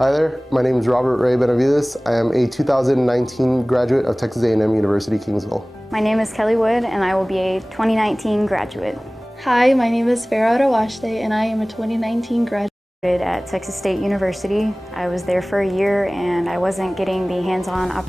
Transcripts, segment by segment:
Hi there, my name is Robert Ray Benavides. I am a 2019 graduate of Texas A&M University-Kingsville. My name is Kelly Wood and I will be a 2019 graduate. Hi, my name is Farah Rawashte and I am a 2019 graduate. At Texas State University. I was there for a year and I wasn't getting the hands-on opportunity.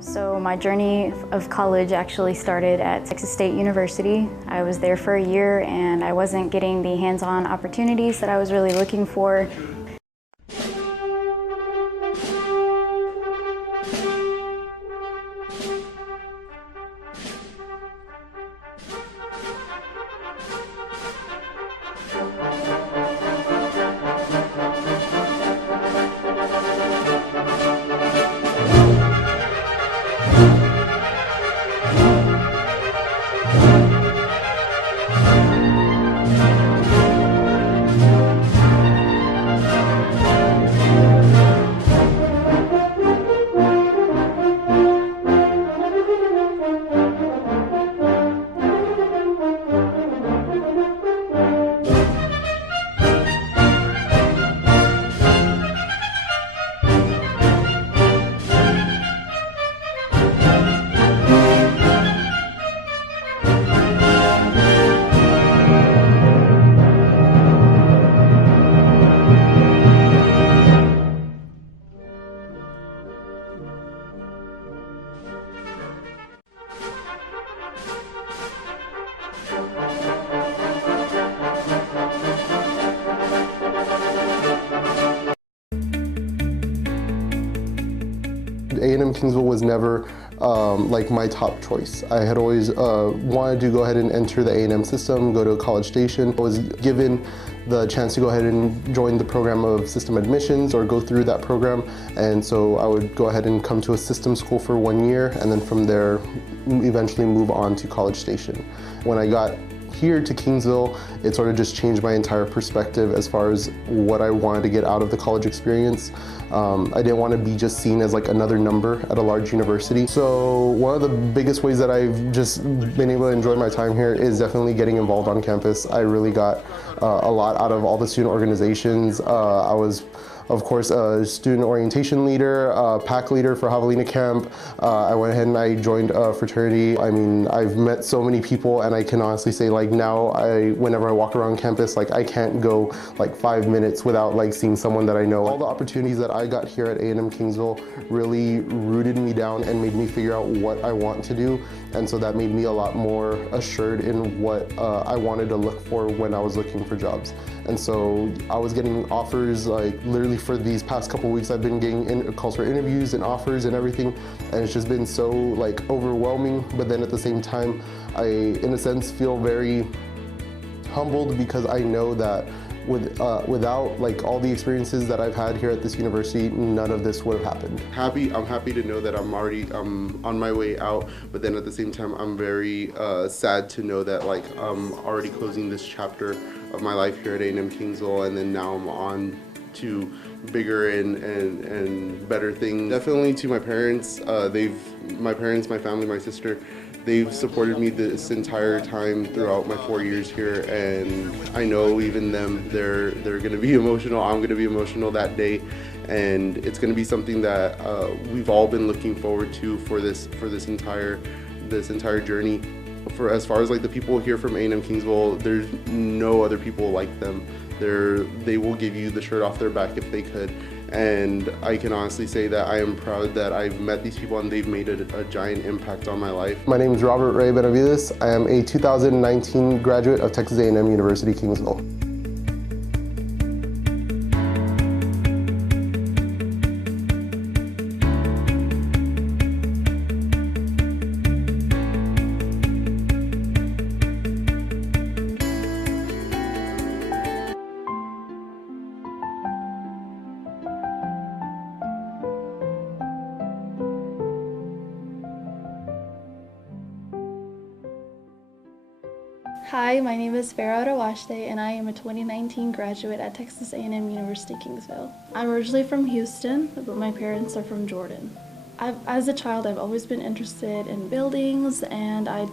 So my journey of college actually started at Texas State University. I was there for a year and I wasn't getting the hands-on opportunities that I was really looking for. A&M Kingsville was never like my top choice. I had always wanted to go ahead and enter the A&M system, go to College Station. I was given the chance to go ahead and join the program of system admissions or go through that program, and so I would go ahead and come to a system school for 1 year and then from there eventually move on to College Station. When I got here to Kingsville, it sort of just changed my entire perspective as far as what I wanted to get out of the college experience. I didn't want to be just seen as like another number at a large university. So one of the biggest ways that I've just been able to enjoy my time here is definitely getting involved on campus. I really got a lot out of all the student organizations. I was, of course, a student orientation leader, pack leader for Javelina Camp. I went ahead and I joined a fraternity. I mean, I've met so many people and I can honestly say like now, whenever I walk around campus, like I can't go like 5 minutes without like seeing someone that I know. All the opportunities that I got here at A&M Kingsville really rooted me down and made me figure out what I want to do. And so that made me a lot more assured in what I wanted to look for when I was looking for jobs. And so I was getting offers like literally for these past couple weeks. I've been getting calls for interviews and offers and everything, and it's just been so like overwhelming. But then at the same time, I in a sense feel very humbled because I know that without like all the experiences that I've had here at this university, none of this would have happened. I'm happy to know that I'm on my way out, but then at the same time I'm very sad to know that like I'm already closing this chapter of my life here at A&M Kingsville, and then now I'm on to bigger and better things. Definitely to my parents, my family, my sister, they've supported me this entire time throughout my 4 years here, and I know even them, they're gonna be emotional. I'm gonna be emotional that day, and it's gonna be something that we've all been looking forward to for this entire journey. For as far as like the people here from A&M Kingsville, there's no other people like them. They will give you the shirt off their back if they could. And I can honestly say that I am proud that I've met these people and they've made a giant impact on my life. My name is Robert Ray Benavides. I am a 2019 graduate of Texas A&M University-Kingsville. Hi, my name is Farah Rawashte, and I am a 2019 graduate at Texas A&M University-Kingsville. I'm originally from Houston, but my parents are from Jordan. As a child, I've always been interested in buildings, and I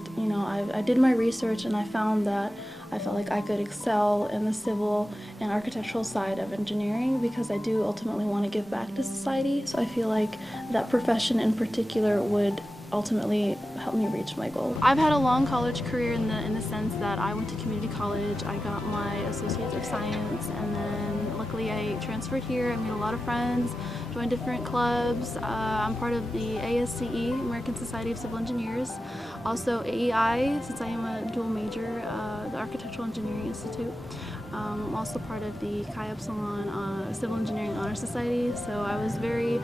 did my research, and I found that I felt like I could excel in the civil and architectural side of engineering because I do ultimately want to give back to society. So I feel like that profession in particular would ultimately help me reach my goal. I've had a long college career in the sense that I went to community college, I got my Associate of Science, and then luckily I transferred here. I made a lot of friends, joined different clubs. I'm part of the ASCE, American Society of Civil Engineers, also AEI, since I am a dual major, the Architectural Engineering Institute. I'm also part of the Chi Epsilon Civil Engineering Honor Society. So I was very,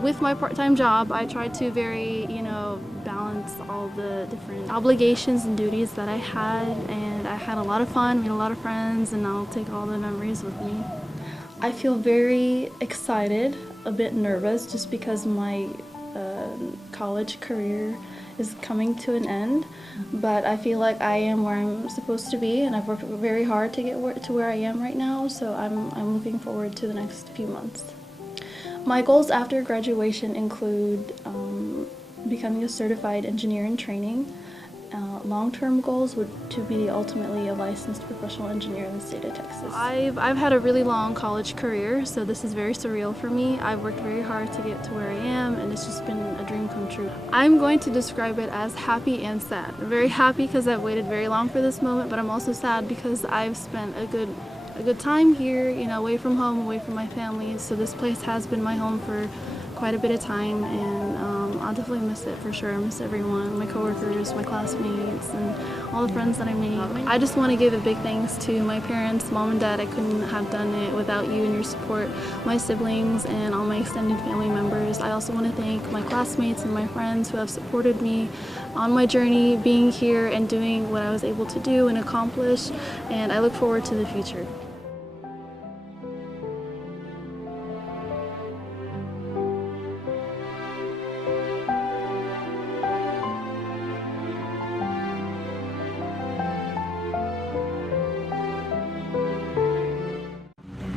with my part-time job, I tried to balance all the different obligations and duties that I had, and I had a lot of fun, made a lot of friends, and I'll take all the memories with me. I feel very excited, a bit nervous, just because my college career is coming to an end, but I feel like I am where I'm supposed to be, and I've worked very hard to get to where I am right now, so I'm looking forward to the next few months. My goals after graduation include becoming a certified engineer in training. Long-term goals would to be ultimately a licensed professional engineer in the state of Texas. I've had a really long college career, so this is very surreal for me. I've worked very hard to get to where I am, and it's just been a dream come true. I'm going to describe it as happy and sad. I'm very happy because I've waited very long for this moment, but I'm also sad because I've spent a good time here, away from home, away from my family. So this place has been my home for quite a bit of time, and I'll definitely miss it for sure. I miss everyone, my coworkers, my classmates, and all the friends that I made. I just want to give a big thanks to my parents, mom and dad. I couldn't have done it without you and your support, my siblings, and all my extended family members. I also want to thank my classmates and my friends who have supported me on my journey, being here and doing what I was able to do and accomplish, and I look forward to the future.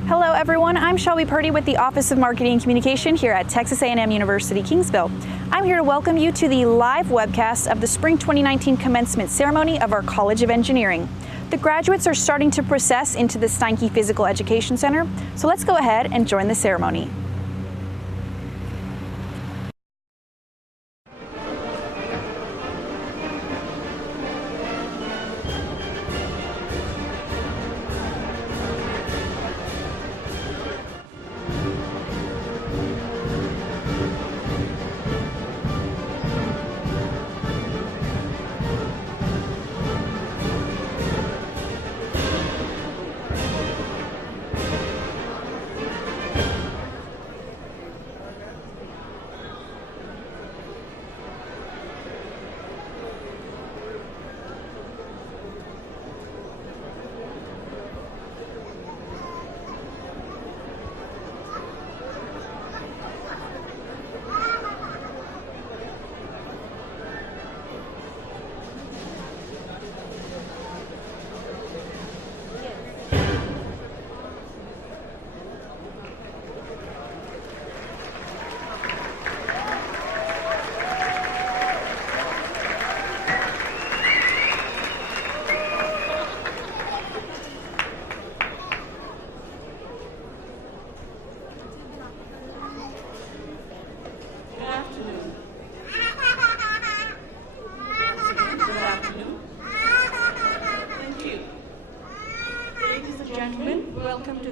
Hello everyone, I'm Shelby Purdy with the Office of Marketing and Communication here at Texas A&M University-Kingsville. I'm here to welcome you to the live webcast of the Spring 2019 Commencement Ceremony of our College of Engineering. The graduates are starting to process into the Steinke Physical Education Center, so let's go ahead and join the ceremony.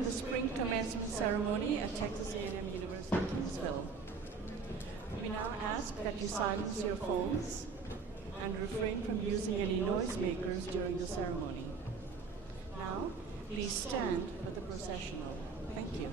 the spring commencement ceremony at Texas A&M University-Kingsville. We now ask that you silence your phones and refrain from using any noisemakers during the ceremony. Now, please stand for the processional. Thank you.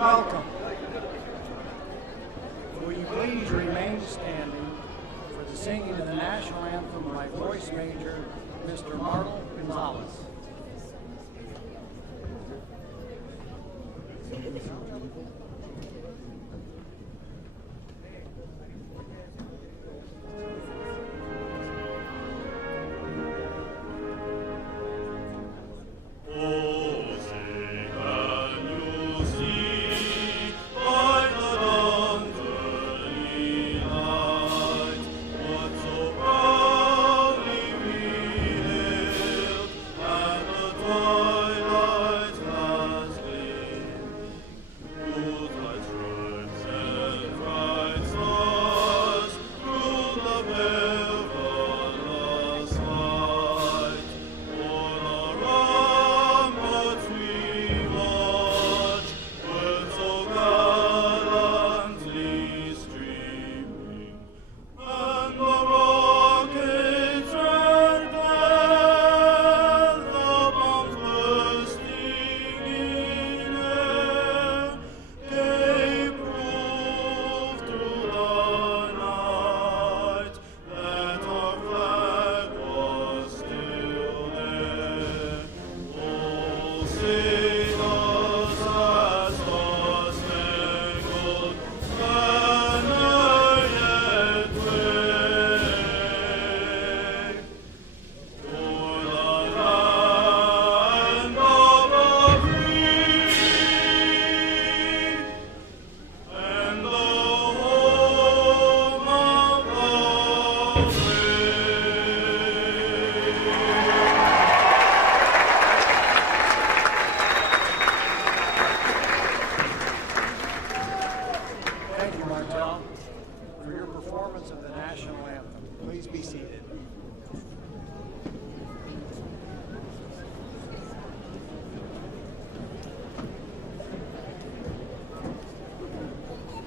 Welcome. Will you please remain standing for the singing of the national anthem by voice major, Mr. Martel Gonzalez.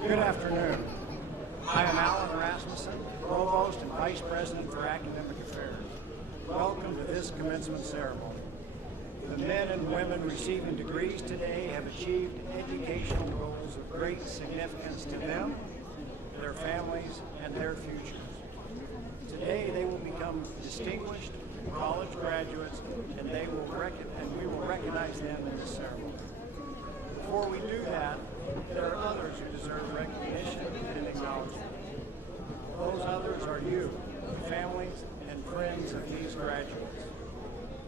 Good afternoon. I am Alan Provost and Vice President for Academic Affairs. Welcome to this commencement ceremony. The men and women receiving degrees today have achieved educational goals of great significance to them, their families, and their futures. Today they will become distinguished college graduates, and we will recognize them in this ceremony. Before we do that, there are others who deserve recognition and acknowledgement. Those others are you, the families and friends of these graduates.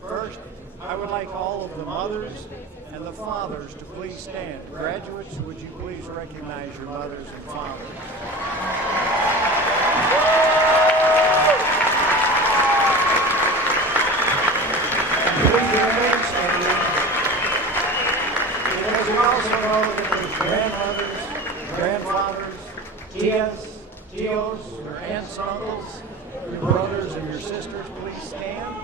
First, I would like all of the mothers and the fathers to please stand. Graduates, would you please recognize your mothers and fathers? Please remain standing. Because we also know that there's grandmothers, grandfathers, tias, tios, your aunts and uncles, your brothers and your sisters, please stand.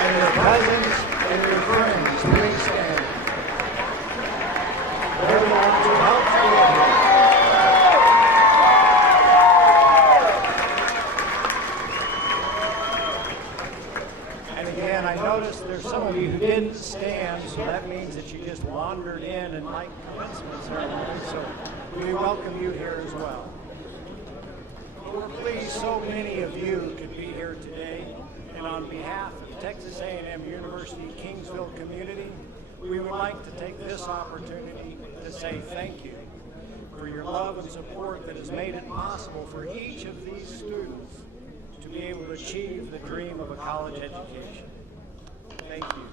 And your cousins and your friends, please stand. They're the ones who helped you get here. And again, I noticed there's some of you who didn't stand, so that means that you just wandered in and liked commencement ceremony, so we welcome you here as well. We're pleased so many of you could be here today, and on behalf of the Texas A&M University-Kingsville community, we would like to take this opportunity to say thank you for your love and support that has made it possible for each of these students to be able to achieve the dream of a college education. Thank you.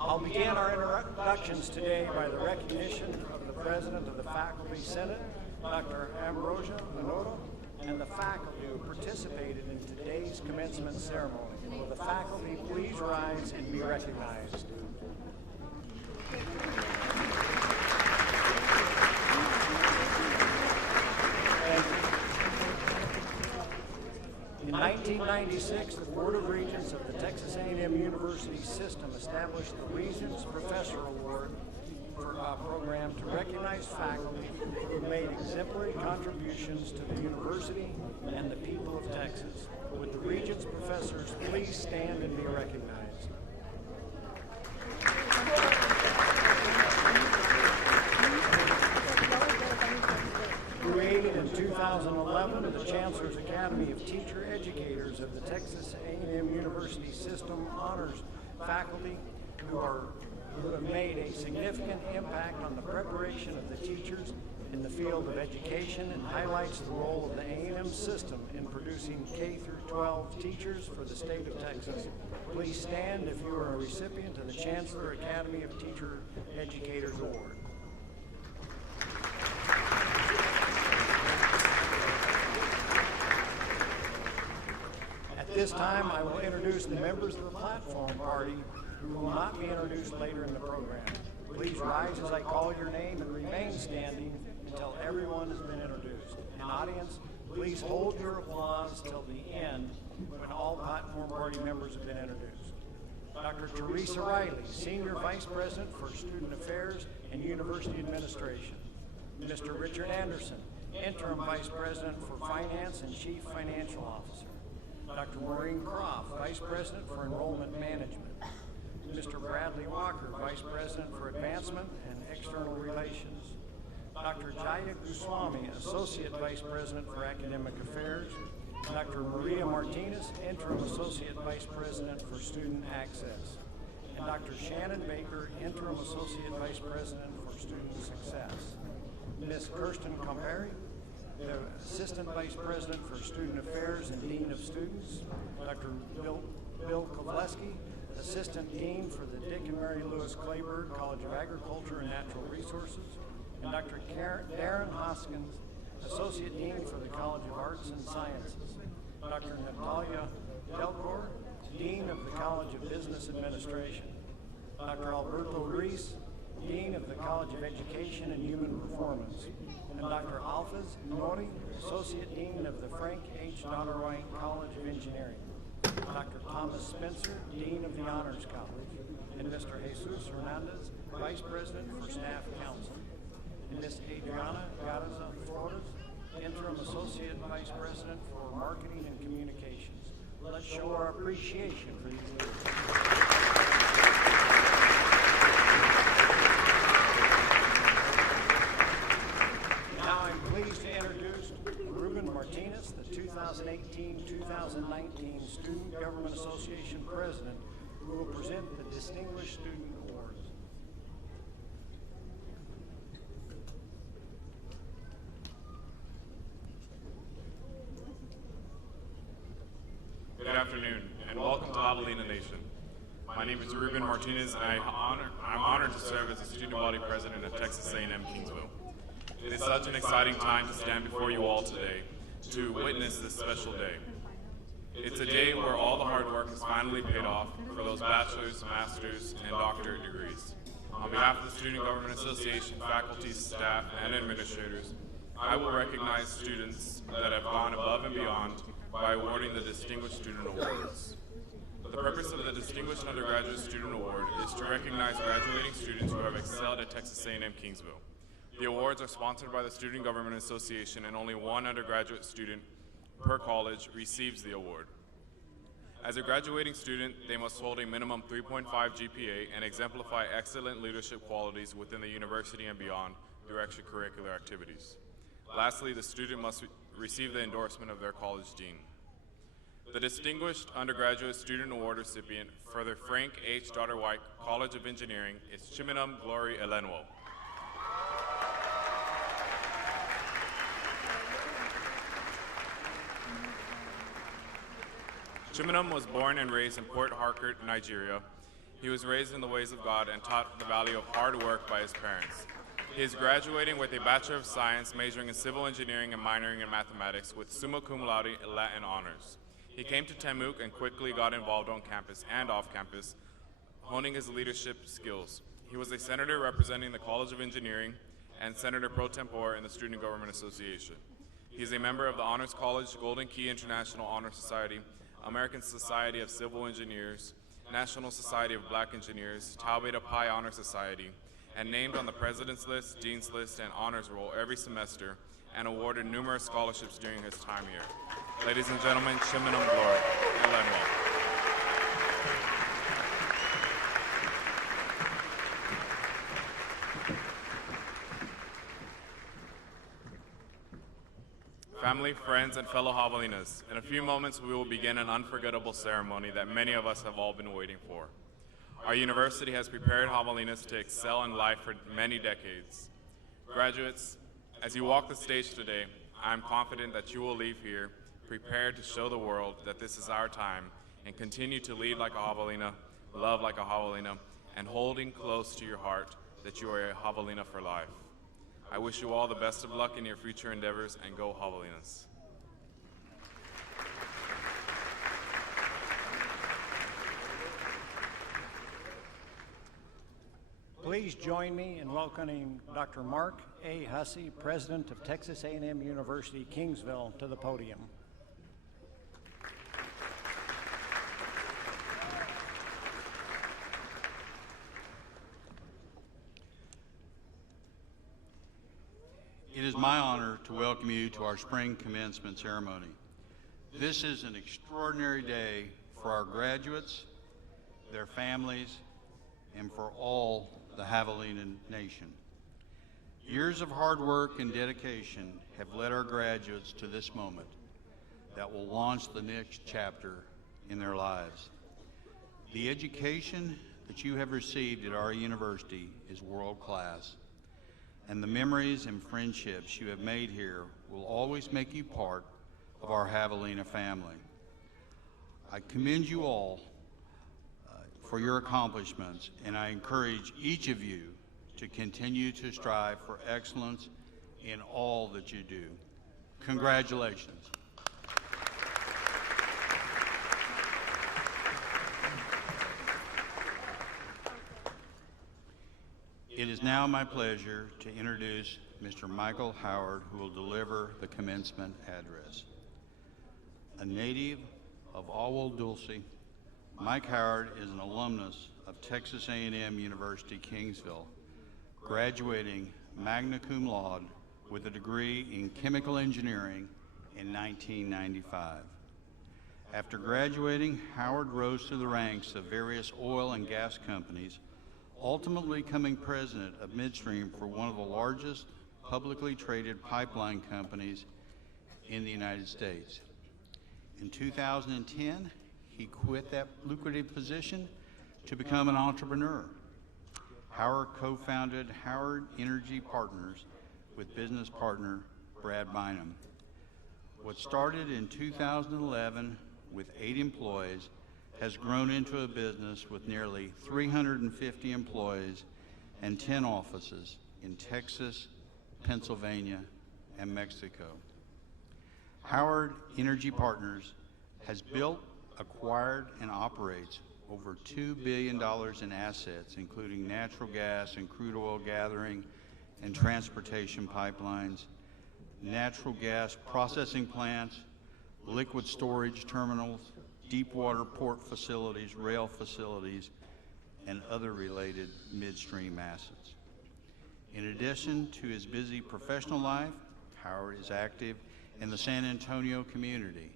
I'll begin our introductions today by the recognition of the President of the Faculty Senate, Dr. Ambrosia Minota, and the faculty who participated in today's commencement ceremony. Will the faculty please rise and be recognized? In 1996, the Board of Regents of the Texas A&M University system established the Regents Professor Award program to recognize faculty who made exemplary contributions to the university and the people of Texas. Would the Regents professors please stand and be recognized? Created in 2011, the Chancellor's Academy of Teacher Educators of the Texas A&M University System honors faculty who have made a significant impact on the preparation of the teachers in the field of education and highlights the role of the A&M system in producing K through 12 teachers for the state of Texas. Please stand if you are a recipient of the Chancellor Academy of Teacher Educators Award. At this time, I will introduce the members of the platform party who will not be introduced later in the program. Please rise as I call your name and remain standing until everyone has been introduced. And audience, please hold your applause till the end when all platform party members have been introduced. Dr. Teresa Riley, Senior Vice President for Student Affairs and University Administration. Mr. Richard Anderson, Interim Vice President for Finance and Chief Financial Officer. Dr. Maureen Croft, Vice President for Enrollment Management. Mr. Bradley Walker, Vice President for Advancement and External Relations. Dr. Jaya Goswami, Associate Vice President for Academic Affairs. Dr. Maria Martinez, Interim Associate Vice President for Student Access. And Dr. Shannon Baker, Interim Associate Vice President for Student Success. Ms. Kirsten Comperi, the Assistant Vice President for Student Affairs and Dean of Students. Dr. Bill Kovleski, Assistant Dean for the Dick and Mary Lewis Clayburgh College of Agriculture and Natural Resources, and Dr. Darren Hoskins, Associate Dean for the College of Arts and Sciences, Dr. Natalia Delcor, Dean of the College of Business Administration, Dr. Alberto Reese, Dean of the College of Education and Human Performance, and Dr. Alphaz Nori, Associate Dean of the Frank H. Dodderwhite College of Engineering, Dr. Thomas Spencer, Dean of the Honors College, and Mr. Jesus Hernandez, Vice President for Staff Council, and Ms. Adriana Garza Flores, Interim Associate Vice President for Marketing and Communications. Let's show our appreciation for these leaders. Now I'm pleased to introduce Ruben Martinez, the 2018-2019 Student Government Association President, who will present the Distinguished Student Awards. Good afternoon, and welcome to Alumni Nation. My name is Ruben Martinez, and I'm honored to serve as the Student Body President of Texas A&M Kingsville. It is such an exciting time to stand before you all today to witness this special day. It's a day where all the hard work has finally paid off for those bachelor's, master's, and doctorate degrees. On behalf of the Student Government Association, faculty, staff, and administrators, I will recognize students that have gone above and beyond by awarding the Distinguished Student Awards. The purpose of the Distinguished Undergraduate Student Award is to recognize graduating students who have excelled at Texas A&M Kingsville. The awards are sponsored by the Student Government Association, and only one undergraduate student per college receives the award. As a graduating student, they must hold a minimum 3.5 GPA and exemplify excellent leadership qualities within the university and beyond through extracurricular activities. Lastly, the student must receive the endorsement of their college dean. The Distinguished Undergraduate Student Award recipient for the Frank H. Dodderwhite College of Engineering is Chiminam Glory Elenwo. Chiminam was born and raised in Port Harcourt, Nigeria. He was raised in the ways of God and taught the value of hard work by his parents. He is graduating with a Bachelor of Science, majoring in Civil Engineering and minoring in Mathematics with summa cum laude Latin honors. He came to Temuk and quickly got involved on campus and off campus, honing his leadership skills. He was a senator representing the College of Engineering and Senator Pro Tempore in the Student Government Association. He is a member of the Honors College, Golden Key International Honor Society, American Society of Civil Engineers, National Society of Black Engineers, Tau Beta Pi Honor Society, and named on the President's List, Dean's List, and Honors Roll every semester, and awarded numerous scholarships during his time here. Ladies and gentlemen, Shiminum Glory, Elenwell. Family, friends, and fellow Javelinas, in a few moments we will begin an unforgettable ceremony that many of us have all been waiting for. Our university has prepared Javelinas to excel in life for many decades. Graduates, as you walk the stage today, I am confident that you will leave here prepared to show the world that this is our time and continue to lead like a Javelina, love like a Javelina, and holding close to your heart that you are a Javelina for life. I wish you all the best of luck in your future endeavors, and go Javelinas. Please join me in welcoming Dr. Mark A. Hussey, President of Texas A&M University-Kingsville, to the podium. It is my honor to welcome you to our spring commencement ceremony. This is an extraordinary day for our graduates, their families, and for all the Javelina Nation. Years of hard work and dedication have led our graduates to this moment that will launch the next chapter in their lives. The education that you have received at our university is world class, and the memories and friendships you have made here will always make you part of our Javelina family. I commend you all for your accomplishments, and I encourage each of you to continue to strive for excellence in all that you do. Congratulations. It is now my pleasure to introduce Mr. Michael Howard, who will deliver the commencement address. A native of Alwell Dulce, Mike Howard is an alumnus of Texas A&M University-Kingsville, graduating magna cum laude with a degree in chemical engineering in 1995. After graduating, Howard rose through the ranks of various oil and gas companies, ultimately becoming president of midstream for one of the largest publicly traded pipeline companies in the United States. In 2010, he quit that lucrative position to become an entrepreneur. Howard co-founded Howard Energy Partners with business partner Brad Bynum. What started in 2011 with 8 employees has grown into a business with nearly 350 employees and 10 offices in Texas, Pennsylvania, and Mexico. Howard Energy Partners has built, acquired, and operates over $2 billion in assets, including natural gas and crude oil gathering and transportation pipelines, natural gas processing plants, liquid storage terminals, deep water port facilities, rail facilities, and other related midstream assets. In addition to his busy professional life, Howard is active in the San Antonio community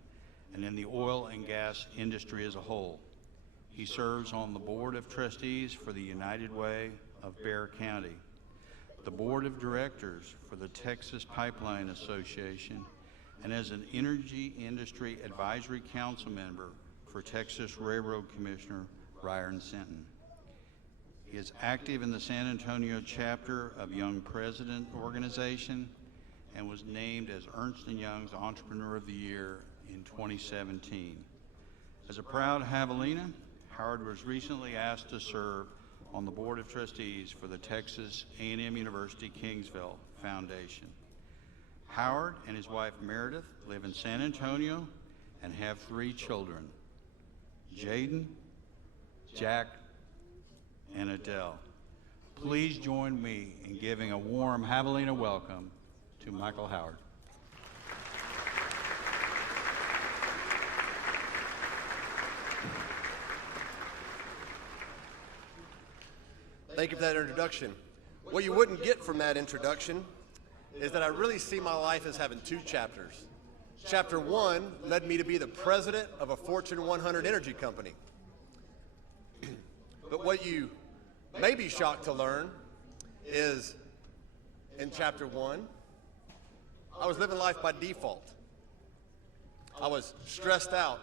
and in the oil and gas industry as a whole. He serves on the Board of Trustees for the United Way of Bexar County, the Board of Directors for the Texas Pipeline Association, and as an Energy Industry Advisory Council member for Texas Railroad Commissioner Ryan Sinton. He is active in the San Antonio chapter of Young President Organization and was named as Ernst & Young's Entrepreneur of the Year in 2017. As a proud Javelina, Howard was recently asked to serve on the Board of Trustees for the Texas A&M University-Kingsville Foundation. Howard and his wife Meredith live in San Antonio and have 3 children, Jaden, Jack, and Adele. Please join me in giving a warm Javelina welcome to Michael Howard. Thank you for that introduction. What you wouldn't get from that introduction is that I really see my life as having two chapters. Chapter 1 led me to be the president of a Fortune 100 energy company. But what you may be shocked to learn is in Chapter 1, I was living life by default. I was stressed out,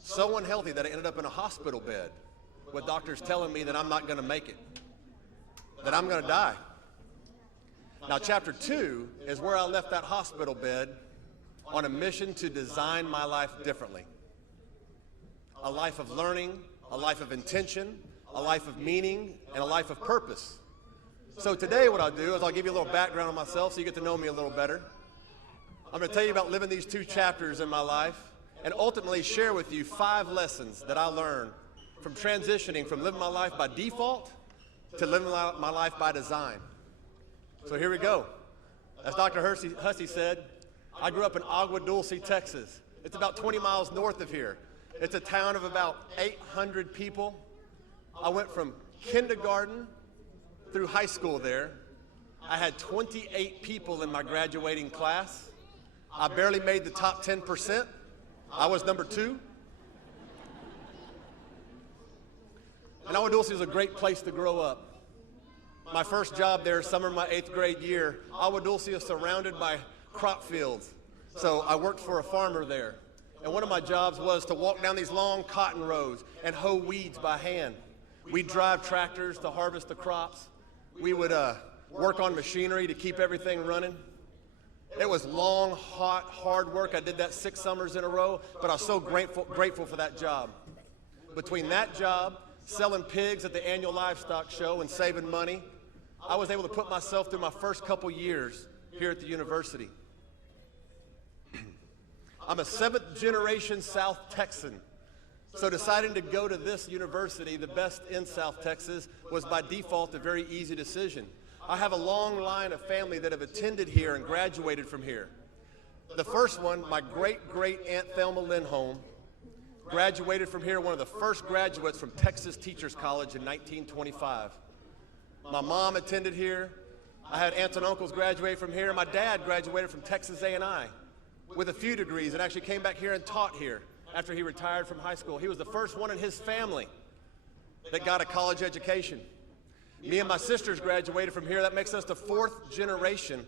so unhealthy that I ended up in a hospital bed with doctors telling me that I'm not going to make it, that I'm going to die. Now, Chapter 2 is where I left that hospital bed on a mission to design my life differently. A life of learning, a life of intention, a life of meaning, and a life of purpose. So today what I'll do is I'll give you a little background on myself so you get to know me a little better. I'm going to tell you about living these two chapters in my life and ultimately share with you 5 lessons that I learned from transitioning from living my life by default to living my life by design. So here we go. As Dr. Hussey said, I grew up in Agua Dulce, Texas. It's about 20 miles north of here. It's a town of about 800 people. I went from kindergarten through high school there. I had 28 people in my graduating class. I barely made the top 10%. I was number 2. And Agua Dulce is a great place to grow up. My first job there, summer of my 8th grade year, Agua Dulce is surrounded by crop fields. So I worked for a farmer there. And one of my jobs was to walk down these long cotton rows and hoe weeds by hand. We'd drive tractors to harvest the crops. We would work on machinery to keep everything running. It was long, hot, hard work. I did that 6 summers in a row, but I was so grateful for that job. Between that job, selling pigs at the annual livestock show and saving money, I was able to put myself through my first couple years here at the university. I'm a 7th generation South Texan, so deciding to go to this university, the best in South Texas, was by default a very easy decision. I have a long line of family that have attended here and graduated from here. The first one, my great-great Aunt Thelma Lindholm, graduated from here, one of the first graduates from Texas Teachers College in 1925. My mom attended here. I had aunts and uncles graduate from here. My dad graduated from Texas A&I with a few degrees and actually came back here and taught here after he retired from high school. He was the first one in his family that got a college education. Me and my sisters graduated from here. That makes us the 4th generation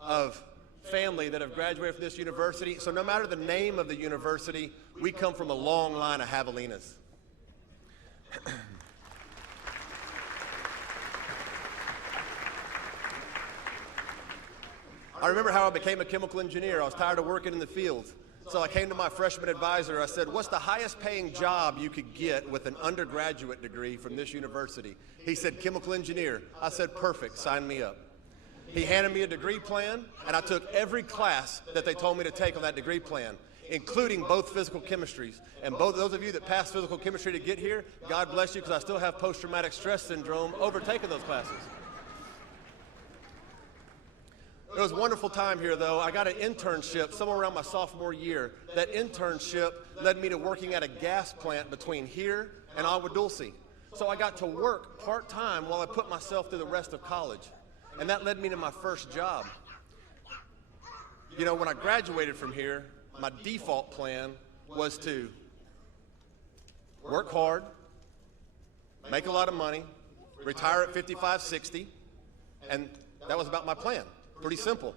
of family that have graduated from this university. So no matter the name of the university, we come from a long line of javelinas. I remember how I became a chemical engineer. I was tired of working in the fields. So I came to my freshman advisor. I said, what's the highest paying job you could get with an undergraduate degree from this university? He said, chemical engineer. I said, perfect, sign me up. He handed me a degree plan, and I took every class that they told me to take on that degree plan, including both physical chemistries. And both those of you that passed physical chemistry to get here, God bless you, because I still have post-traumatic stress syndrome overtaking those classes. It was a wonderful time here, though. I got an internship somewhere around my sophomore year. That internship led me to working at a gas plant between here and Agua Dulce. So I got to work part-time while I put myself through the rest of college. And that led me to my first job. You know, when I graduated from here, my default plan was to work hard, make a lot of money, retire at 55, 60, and that was about my plan. Pretty simple.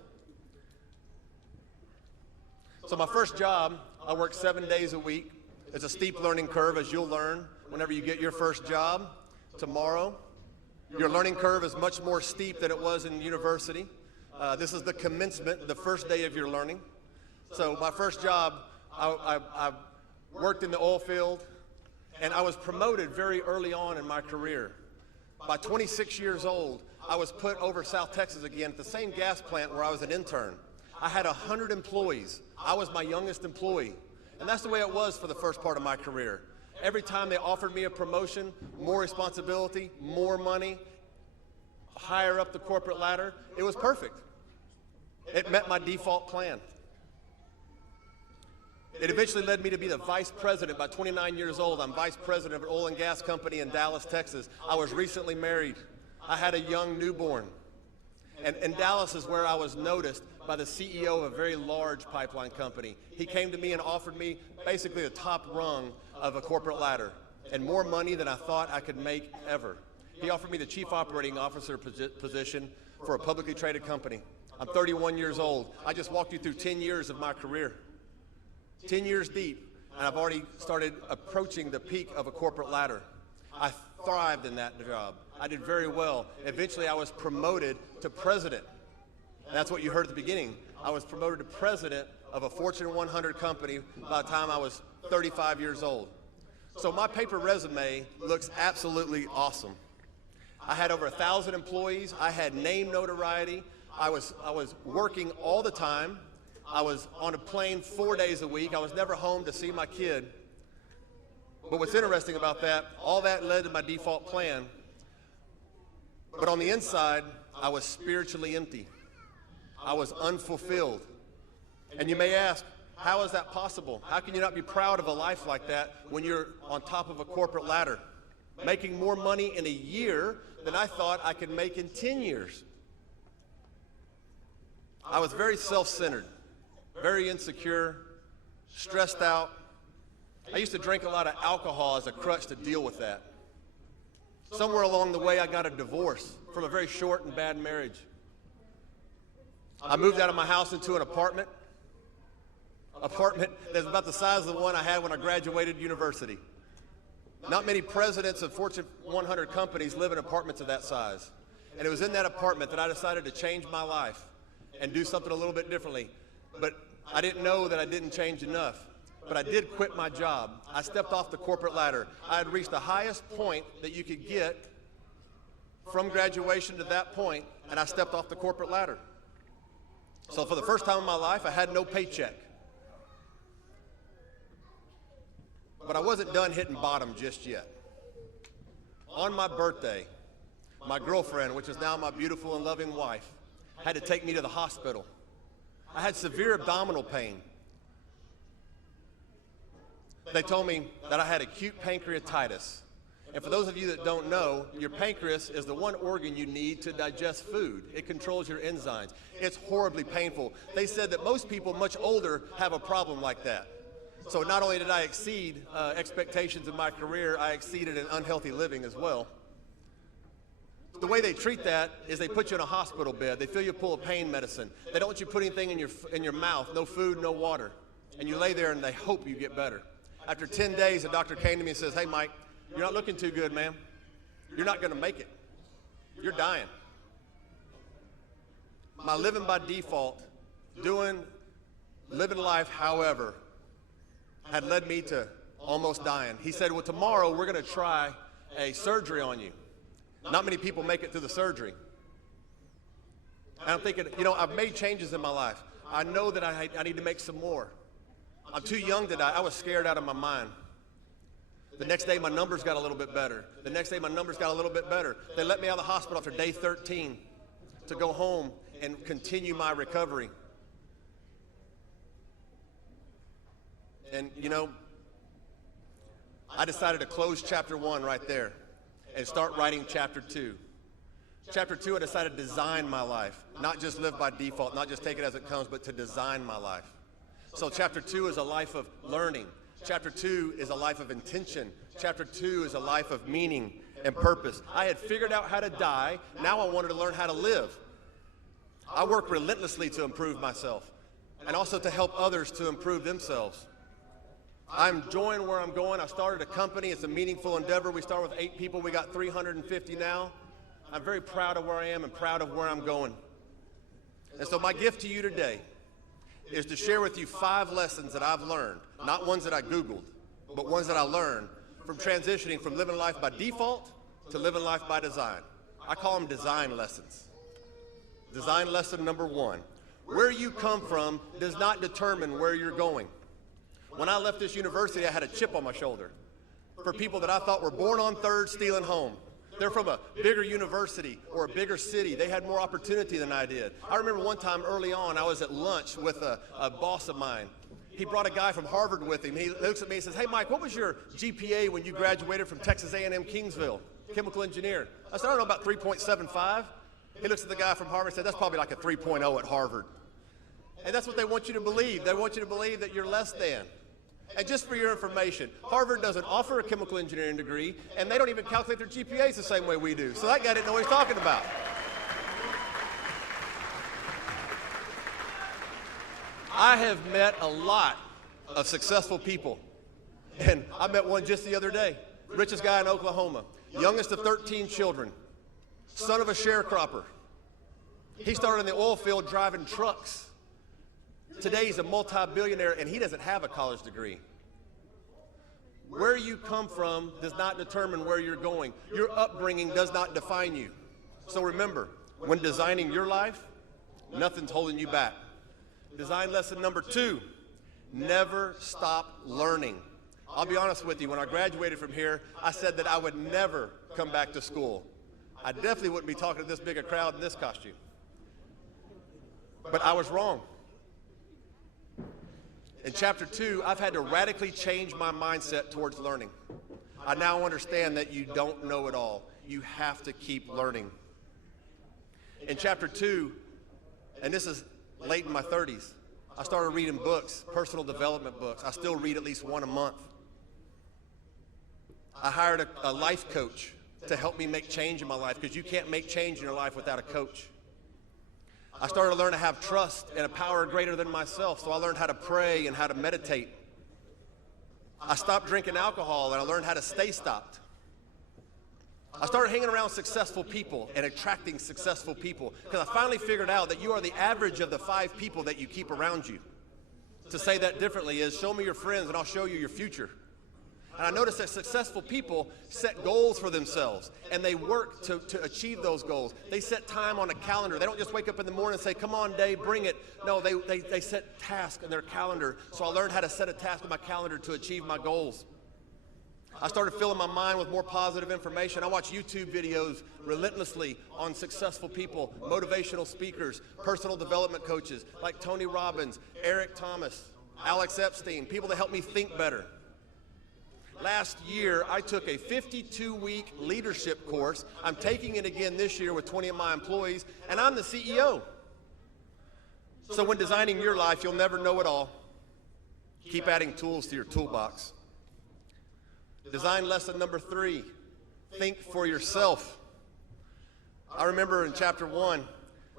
So my first job, I worked 7 days a week. It's a steep learning curve, as you'll learn whenever you get your first job tomorrow. Your learning curve is much more steep than it was in university. This is the commencement, the first day of your learning. So my first job, I worked in the oil field, and I was promoted very early on in my career. By 26 years old, I was put over South Texas again at the same gas plant where I was an intern. I had 100 employees. I was my youngest employee. And that's the way it was for the first part of my career. Every time they offered me a promotion, more responsibility, more money, higher up the corporate ladder, it was perfect. It met my default plan. It eventually led me to be the vice president. By 29 years old, I'm vice president of an oil and gas company in Dallas, Texas. I was recently married. I had a young newborn. And Dallas is where I was noticed by the CEO of a very large pipeline company. He came to me and offered me basically the top rung of a corporate ladder and more money than I thought I could make ever. He offered me the chief operating officer position for a publicly traded company. I'm 31 years old. I just walked you through 10 years of my career, 10 years deep, and I've already started approaching the peak of a corporate ladder. I thrived in that job. I did very well. Eventually, I was promoted to president. And that's what you heard at the beginning. I was promoted to president of a Fortune 100 company by the time I was 35 years old. So my paper resume looks absolutely awesome. I had over 1,000 employees. I had name notoriety. I was working all the time. I was on a plane 4 days a week. I was never home to see my kid. But what's interesting about that, all that led to my default plan. But on the inside, I was spiritually empty. I was unfulfilled. And you may ask, how is that possible? How can you not be proud of a life like that when you're on top of a corporate ladder, making more money in a year than I thought I could make in 10 years? I was very self-centered, very insecure, stressed out. I used to drink a lot of alcohol as a crutch to deal with that. Somewhere along the way, I got a divorce from a very short and bad marriage. I moved out of my house into an apartment that's about the size of the one I had when I graduated university. Not many presidents of Fortune 100 companies live in apartments of that size. And it was in that apartment that I decided to change my life and do something a little bit differently. But I didn't know that I didn't change enough. But I did quit my job. I stepped off the corporate ladder. I had reached the highest point that you could get from graduation to that point, and I stepped off the corporate ladder. So for the first time in my life, I had no paycheck. But I wasn't done hitting bottom just yet. On my birthday, my girlfriend, which is now my beautiful and loving wife, had to take me to the hospital. I had severe abdominal pain. They told me that I had acute pancreatitis. And for those of you that don't know, your pancreas is the one organ you need to digest food. It controls your enzymes. It's horribly painful. They said that most people much older have a problem like that. So not only did I exceed expectations in my career, I exceeded in unhealthy living as well. The way they treat that is they put you in a hospital bed. They fill you full of pain medicine. They don't want you to put anything in your mouth, no food, no water. And you lay there and they hope you get better. After 10 days, the doctor came to me and says, "Hey, Mike, you're not looking too good, man. You're not going to make it. You're dying." My living by default, living life, however, had led me to almost dying. He said, "Well, tomorrow we're going to try a surgery on you." Not many people make it through the surgery. And I'm thinking, I've made changes in my life. I know that I need to make some more. I'm too young to die. I was scared out of my mind. The next day, my numbers got a little bit better. The next day, my numbers got a little bit better. They let me out of the hospital after day 13 to go home and continue my recovery. And, I decided to close chapter 1 right there and start writing chapter 2. Chapter 2, I decided to design my life, not just live by default, not just take it as it comes, but to design my life. So chapter 2 is a life of learning. Chapter 2 is a life of intention. Chapter 2 is a life of meaning and purpose. I had figured out how to die. Now I wanted to learn how to live. I work relentlessly to improve myself and also to help others to improve themselves. I'm enjoying where I'm going. I started a company. It's a meaningful endeavor. We started with 8 people. We got 350 now. I'm very proud of where I am and proud of where I'm going. And so my gift to you today is to share with you 5 lessons that I've learned, not ones that I Googled, but ones that I learned from transitioning from living life by default to living life by design. I call them design lessons. Design lesson number 1. Where you come from does not determine where you're going. When I left this university, I had a chip on my shoulder for people that I thought were born on third, stealing home. They're from a bigger university or a bigger city. They had more opportunity than I did. I remember one time early on, I was at lunch with a boss of mine. He brought a guy from Harvard with him. He looks at me and says, "Hey, Mike, what was your GPA when you graduated from Texas A&M Kingsville, chemical engineer?" I said, "I don't know, about 3.75. He looks at the guy from Harvard and said, that's probably like a 3.0 at Harvard. And that's what they want you to believe. They want you to believe that you're less than. And just for your information, Harvard doesn't offer a chemical engineering degree, and they don't even calculate their GPAs the same way we do. So that guy didn't know what he's talking about. I have met a lot of successful people, and I met one just the other day. Richest guy in Oklahoma, youngest of 13 children, son of a sharecropper. He started in the oil field driving trucks. Today he's a multi-billionaire, and he doesn't have a college degree. Where you come from does not determine where you're going. Your upbringing does not define you. So remember, when designing your life, nothing's holding you back. Design lesson number 2, never stop learning. I'll be honest with you, when I graduated from here, I said that I would never come back to school. I definitely wouldn't be talking to this big a crowd in this costume. But I was wrong. In chapter 2, I've had to radically change my mindset towards learning. I now understand that you don't know it all. You have to keep learning. In chapter 2, and this is late in my 30s, I started reading books, personal development books. I still read at least one a month. I hired a life coach to help me make change in my life, because you can't make change in your life without a coach. I started to learn to have trust and a power greater than myself, so I learned how to pray and how to meditate. I stopped drinking alcohol, and I learned how to stay stopped. I started hanging around successful people and attracting successful people, because I finally figured out that you are the average of the 5 people that you keep around you. To say that differently is, show me your friends and I'll show you your future. And I noticed that successful people set goals for themselves, and they work to achieve those goals. They set time on a calendar. They don't just wake up in the morning and say, come on, Dave, bring it. No, they set tasks in their calendar. So I learned how to set a task on my calendar to achieve my goals. I started filling my mind with more positive information. I watch YouTube videos relentlessly on successful people, motivational speakers, personal development coaches like Tony Robbins, Eric Thomas, Alex Epstein, people that help me think better. Last year, I took a 52-week leadership course. I'm taking it again this year with 20 of my employees, and I'm the CEO. So when designing your life, you'll never know it all. Keep adding tools to your toolbox. Design lesson number 3, think for yourself. I remember in chapter 1,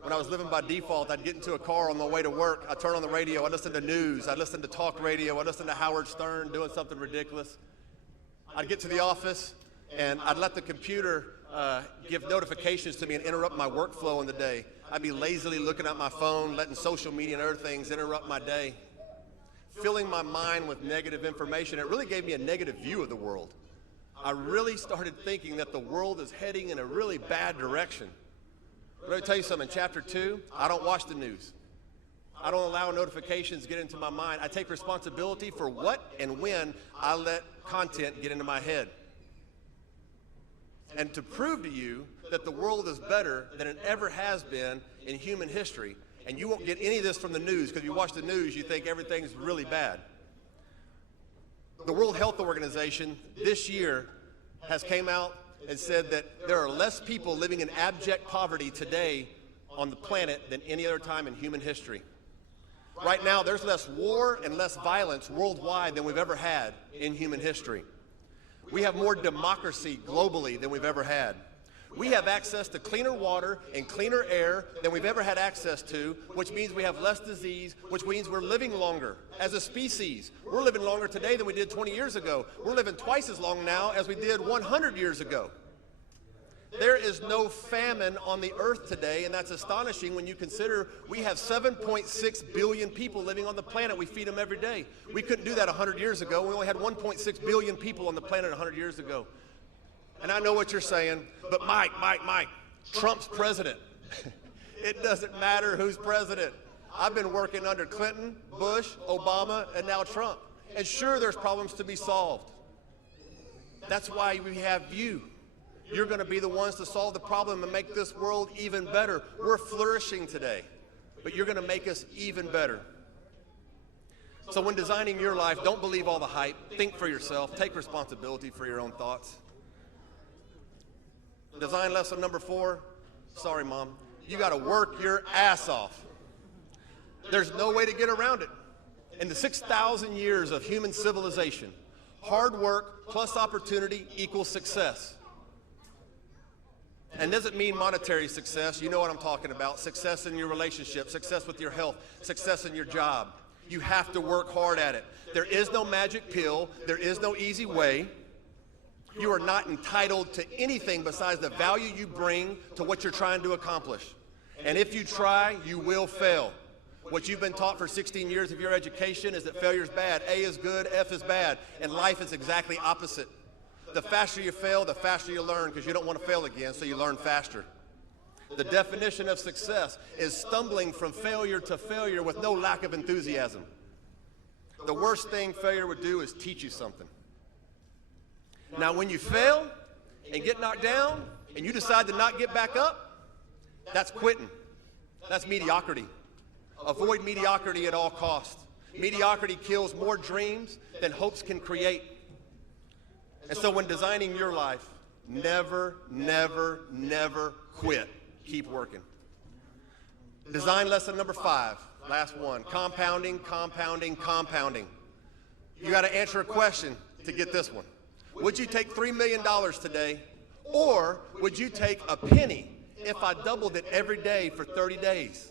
when I was living by default, I'd get into a car on my way to work. I'd turn on the radio, I'd listen to news, I'd listen to talk radio, I'd listen to Howard Stern doing something ridiculous. I'd get to the office, and I'd let the computer give notifications to me and interrupt my workflow in the day. I'd be lazily looking at my phone, letting social media and other things interrupt my day, filling my mind with negative information. It really gave me a negative view of the world. I really started thinking that the world is heading in a really bad direction. But let me tell you something, in chapter 2, I don't watch the news. I don't allow notifications to get into my mind. I take responsibility for what and when I let content get into my head. And to prove to you that the world is better than it ever has been in human history, and you won't get any of this from the news, because if you watch the news, you think everything's really bad. The World Health Organization this year has came out and said that there are less people living in abject poverty today on the planet than any other time in human history. Right now, there's less war and less violence worldwide than we've ever had in human history. We have more democracy globally than we've ever had. We have access to cleaner water and cleaner air than we've ever had access to, which means we have less disease, which means we're living longer. As a species, we're living longer today than we did 20 years ago. We're living twice as long now as we did 100 years ago. There is no famine on the earth today, and that's astonishing when you consider we have 7.6 billion people living on the planet. We feed them every day. We couldn't do that 100 years ago. We only had 1.6 billion people on the planet 100 years ago. And I know what you're saying, but Mike, Trump's president. It doesn't matter who's president. I've been working under Clinton, Bush, Obama, and now Trump. And sure, there's problems to be solved. That's why we have you. You're going to be the ones to solve the problem and make this world even better. We're flourishing today, but you're going to make us even better. So when designing your life, don't believe all the hype. Think for yourself. Take responsibility for your own thoughts. Design lesson number 4. Sorry, Mom. you got to work your ass off. There's no way to get around it. In the 6,000 years of human civilization, hard work plus opportunity equals success. And doesn't mean monetary success. You know what I'm talking about. Success in your relationship, success with your health, success in your job. You have to work hard at it. There is no magic pill. There is no easy way. You are not entitled to anything besides the value you bring to what you're trying to accomplish. And if you try, you will fail. What you've been taught for 16 years of your education is that failure is bad. A is good, F is bad. And life is exactly opposite. The faster you fail, the faster you learn, because you don't want to fail again, so you learn faster. The definition of success is stumbling from failure to failure with no lack of enthusiasm. The worst thing failure would do is teach you something. Now, when you fail and get knocked down and you decide to not get back up, that's quitting. That's mediocrity. Avoid mediocrity at all costs. Mediocrity kills more dreams than hopes can create. And so when designing your life, never, never, never quit. Keep working. Design lesson number 5, last one, compounding, compounding, compounding. You got to answer a question to get this one. Would you take $3 million today, or would you take a penny if I doubled it every day for 30 days?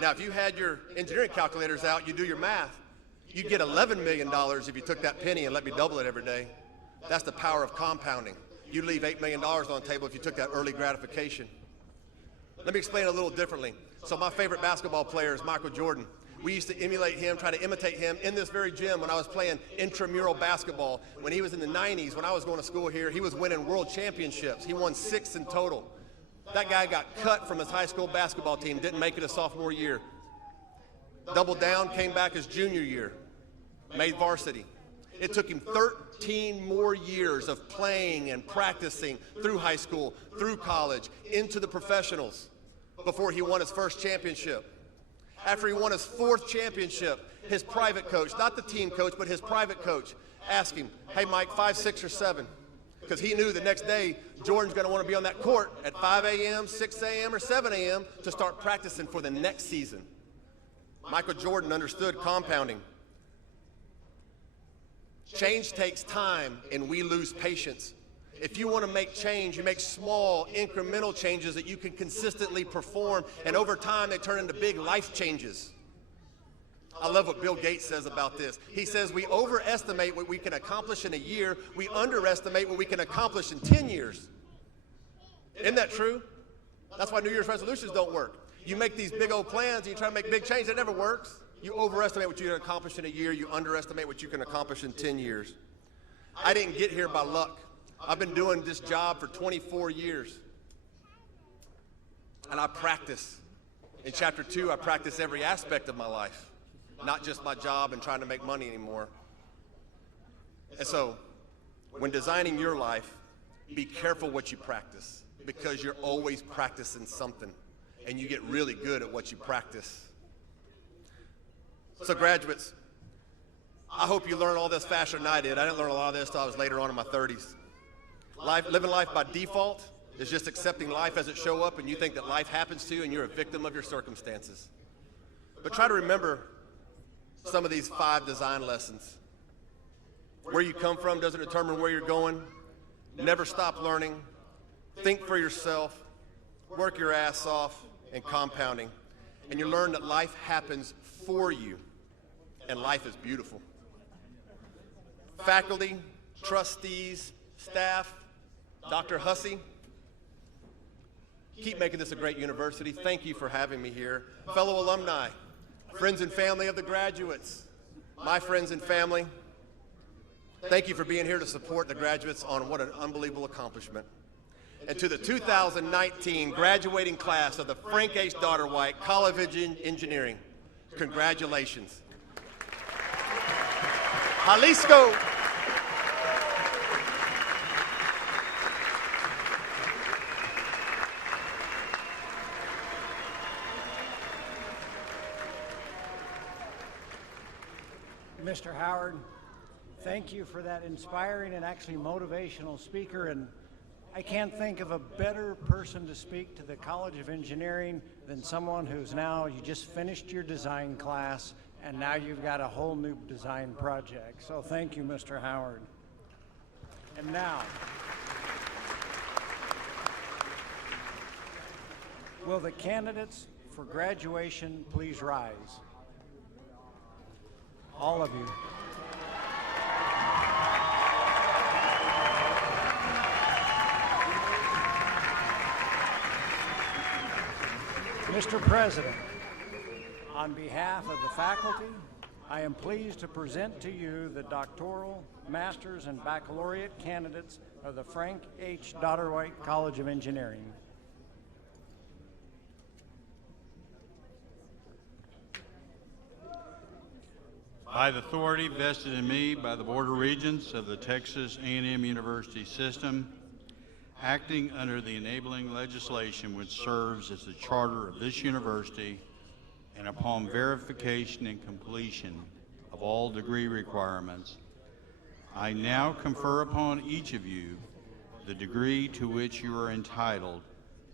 Now, if you had your engineering calculators out, you do your math, you'd get $11 million if you took that penny and let me double it every day. That's the power of compounding. You'd leave $8 million on the table if you took that early gratification. Let me explain it a little differently. So my favorite basketball player is Michael Jordan. We used to emulate him, try to imitate him in this very gym when I was playing intramural basketball. When he was in the 90s, when I was going to school here, he was winning world championships. He won 6 in total. That guy got cut from his high school basketball team, didn't make it a sophomore year. Doubled down, came back his junior year, made varsity. It took him 13 more years of playing and practicing through high school, through college, into the professionals before he won his first championship. After he won his 4th championship, his private coach, not the team coach, but his private coach, asked him, hey, Mike, 5, 6, or 7? Because he knew the next day Jordan's going to want to be on that court at 5 a.m., 6 a.m., or 7 a.m. to start practicing for the next season. Michael Jordan understood compounding. Change takes time, and we lose patience. If you want to make change, you make small, incremental changes that you can consistently perform, and over time, they turn into big life changes. I love what Bill Gates says about this. He says we overestimate what we can accomplish in a year, we underestimate what we can accomplish in 10 years. Isn't that true? That's why New Year's resolutions don't work. You make these big old plans, and you try to make big change, it never works. You overestimate what you can accomplish in a year, you underestimate what you can accomplish in 10 years. I didn't get here by luck. I've been doing this job for 24 years. And I practice. In chapter 2, I practice every aspect of my life, not just my job and trying to make money anymore. And so, when designing your life, be careful what you practice, because you're always practicing something, and you get really good at what you practice. So graduates, I hope you learn all this faster than I did. I didn't learn a lot of this until I was later on in my 30s. Living life by default is just accepting life as it shows up, and you think that life happens to you and you're a victim of your circumstances. But try to remember some of these 5 design lessons. Where you come from doesn't determine where you're going. Never stop learning. Think for yourself. Work your ass off, and compounding. And you learn that life happens for you, and life is beautiful. Faculty, trustees, staff, Dr. Hussey, keep making this a great university. Thank you for having me here. Fellow alumni, friends and family of the graduates, my friends and family, thank you for being here to support the graduates on what an unbelievable accomplishment. And to the 2019 graduating class of the Frank H. Dodder-White College of Engineering, congratulations. Jalisco. Mr. Howard, thank you for that inspiring and actually motivational speaker. And I can't think of a better person to speak to the College of Engineering than someone who's now, you just finished your design class, and now you've got a whole new design project. So thank you, Mr. Howard. And now, will the candidates for graduation please rise? All of you. Mr. President, on behalf of the faculty, I am pleased to present to you the doctoral, master's, and baccalaureate candidates of the Frank H. Dodderwhite College of Engineering. By the authority vested in me by the Board of Regents of the Texas A&M University System, acting under the enabling legislation which serves as the charter of this university, and upon verification and completion of all degree requirements, I now confer upon each of you the degree to which you are entitled,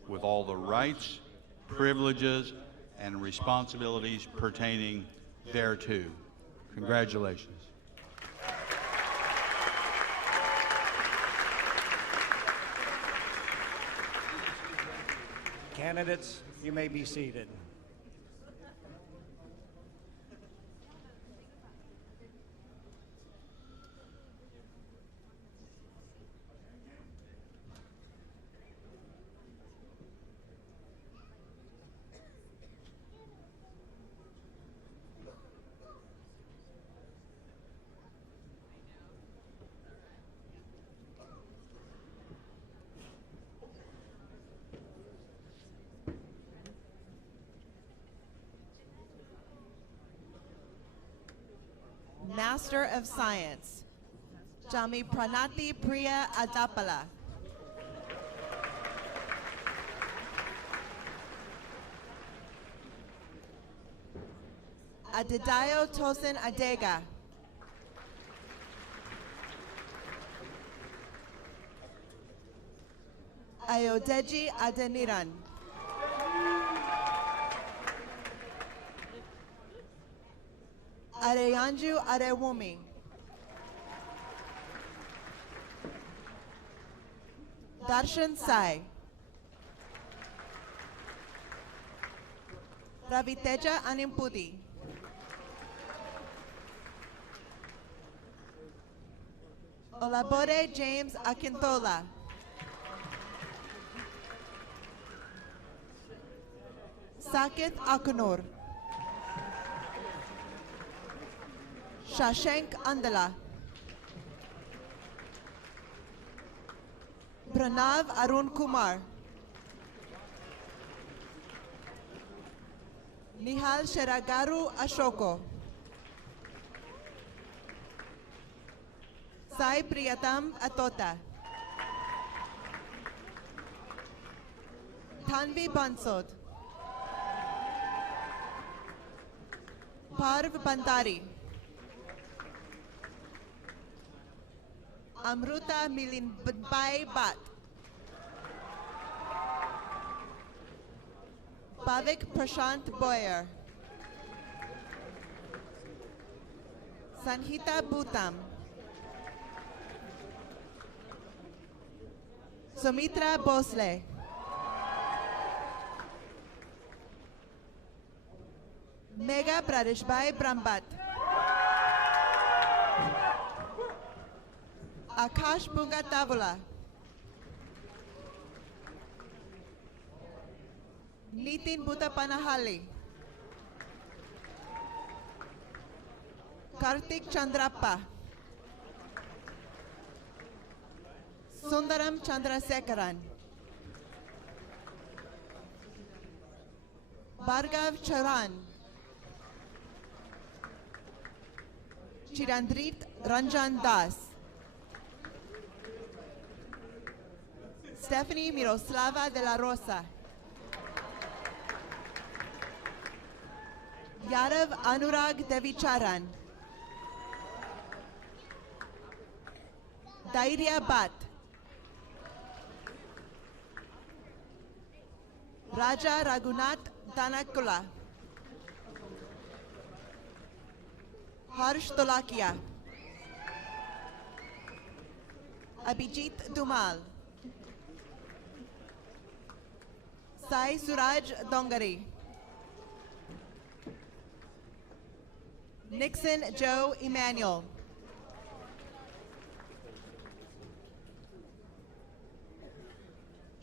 with all the rights, privileges, and responsibilities pertaining thereto. Congratulations. Candidates, you may be seated. Master of Science, Jami Pranati Priya Adapala. Adedayo Tosin Adega. Ayodeji Adeniran. Areyanju Arewumi. Darshan Sai. Raviteja Animpudi. Olabode James Akintola. Sakit Akunur. Shashank Andala. Pranav Arun Kumar. Nihal Sheragaru Ashoko. Sai Priyatam Atota. Tanvi Bansod. Parv Bandari. Amruta Milinbai Bat. Bhavik Prashant Boyer. Sanhita Bhutam. Sumitra Bosle. Mega Pradeshbhai Brahmbat. Akash Bungatavula. Nitin Bhutapanahali. Kartik Chandrappa. Sundaram Chandrasekaran. Bhargav Charan. Chirandrit Ranjan Das. Stephanie Miroslava de la Rosa. Yadav Anurag Devicharan. Dairya Bhatt. Raja Raghunath Danakula, Harsh Tolakia, Abhijit Dumal, Sai Suraj Dongari, Nixon Joe Emmanuel,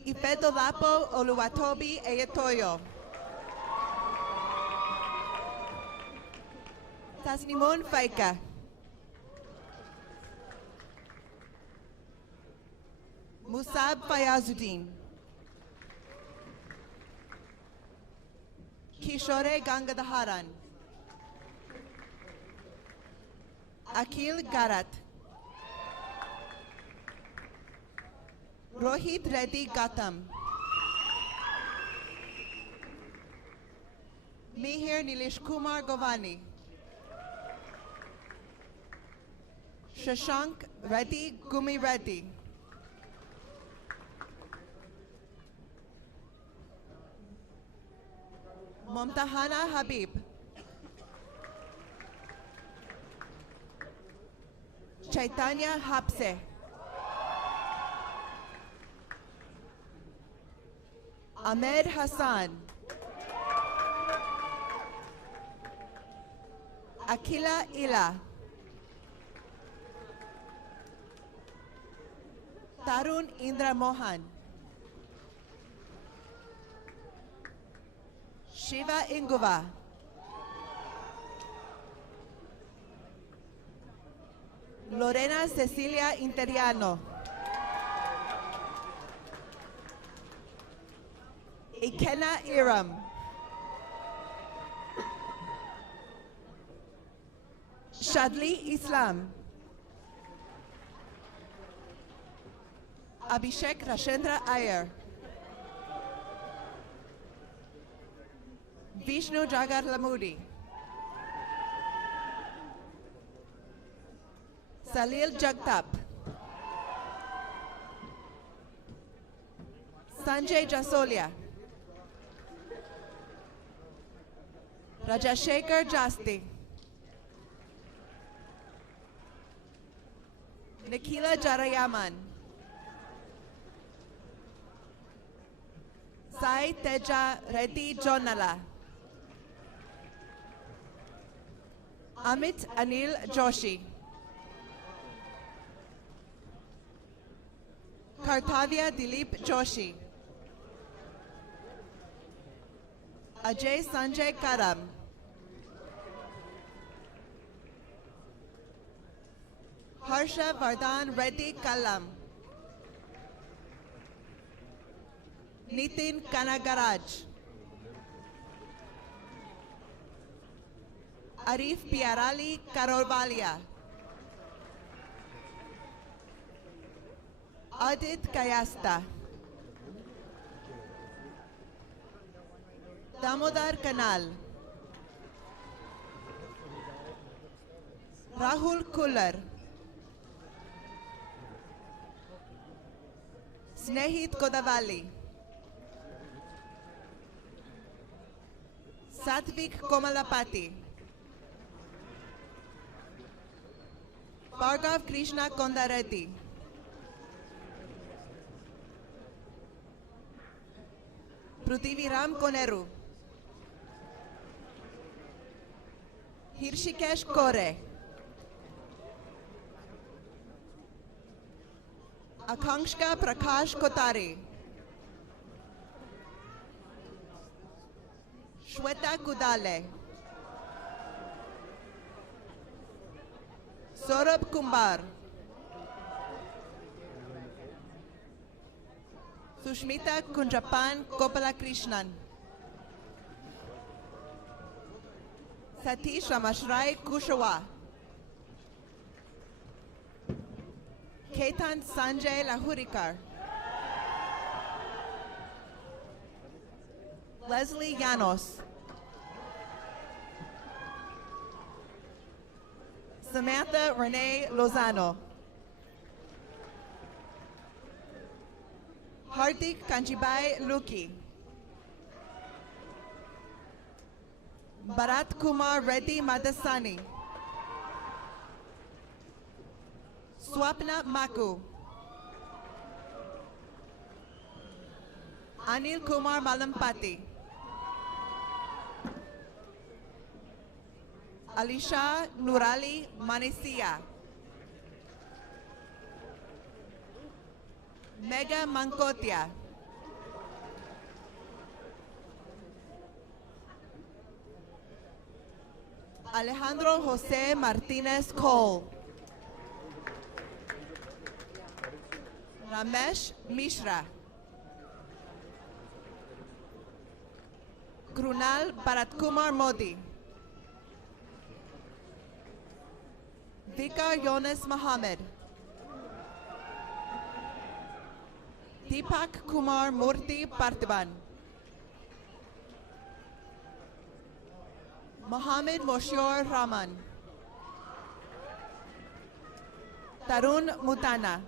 Ifedolapo Oluwatobi Eyetoyo, Tasnimun Faika, Musab Fayazuddin, Kishore Gangadharan, Akhil Garat, Rohit Reddy Gautam, Mihir Nilish Kumar Govani, Shashank Reddy Gumi Reddy, Mumtahana Habib, Chaitanya Hapse, Ahmed Hassan, Akila Ila, Tarun Indra Mohan, Shiva Inguva, Lorena Cecilia Interiano, Ikena Iram, Shadli Islam, Abhishek Rashendra Iyer, Vishnu Jagar Lamudi, Salil Jagtap, Sanjay Jasolia, Rajashekar Jasti, Nikila Jarayaman, Sai Teja Reddy Jonala, Amit Anil Joshi, Kartavya Dilip Joshi, Ajay Sanjay Karam, Harsha Vardhan Reddy Kalam, Nitin Kanagaraj, Arif Piarali Karorvalia, Adit Kayasta, Damodar Kanal, Rahul Kullar, Snehit Kodavali, Satvik Komalapati, Bhargav Krishna Kondareddy, Pruthiviram Koneru, Hirshikesh Kore, Akankshka Prakash Kotari, Shweta Kudale, Saurabh Kumbar, Sushmita Kunjapan Kopalakrishnan, Satish Ramashrai Kushawa, Ketan Sanjay Lahurikar, Leslie Llanos, Samantha Renee Lozano, Hardik Kanchibai Luki, Bharat Kumar Reddy Madasani. Swapna Maku. Anil Kumar Malampati. Alisha Nurali Manisia. Mega Mankotia. Alejandro Jose Martinez Cole. Ramesh Mishra. Krunal Bharatkumar Modi. Vika Yonas Mohammed. Deepak Kumar Murthy Parthiban. Mohammed Moshior Rahman. Tarun Mutana.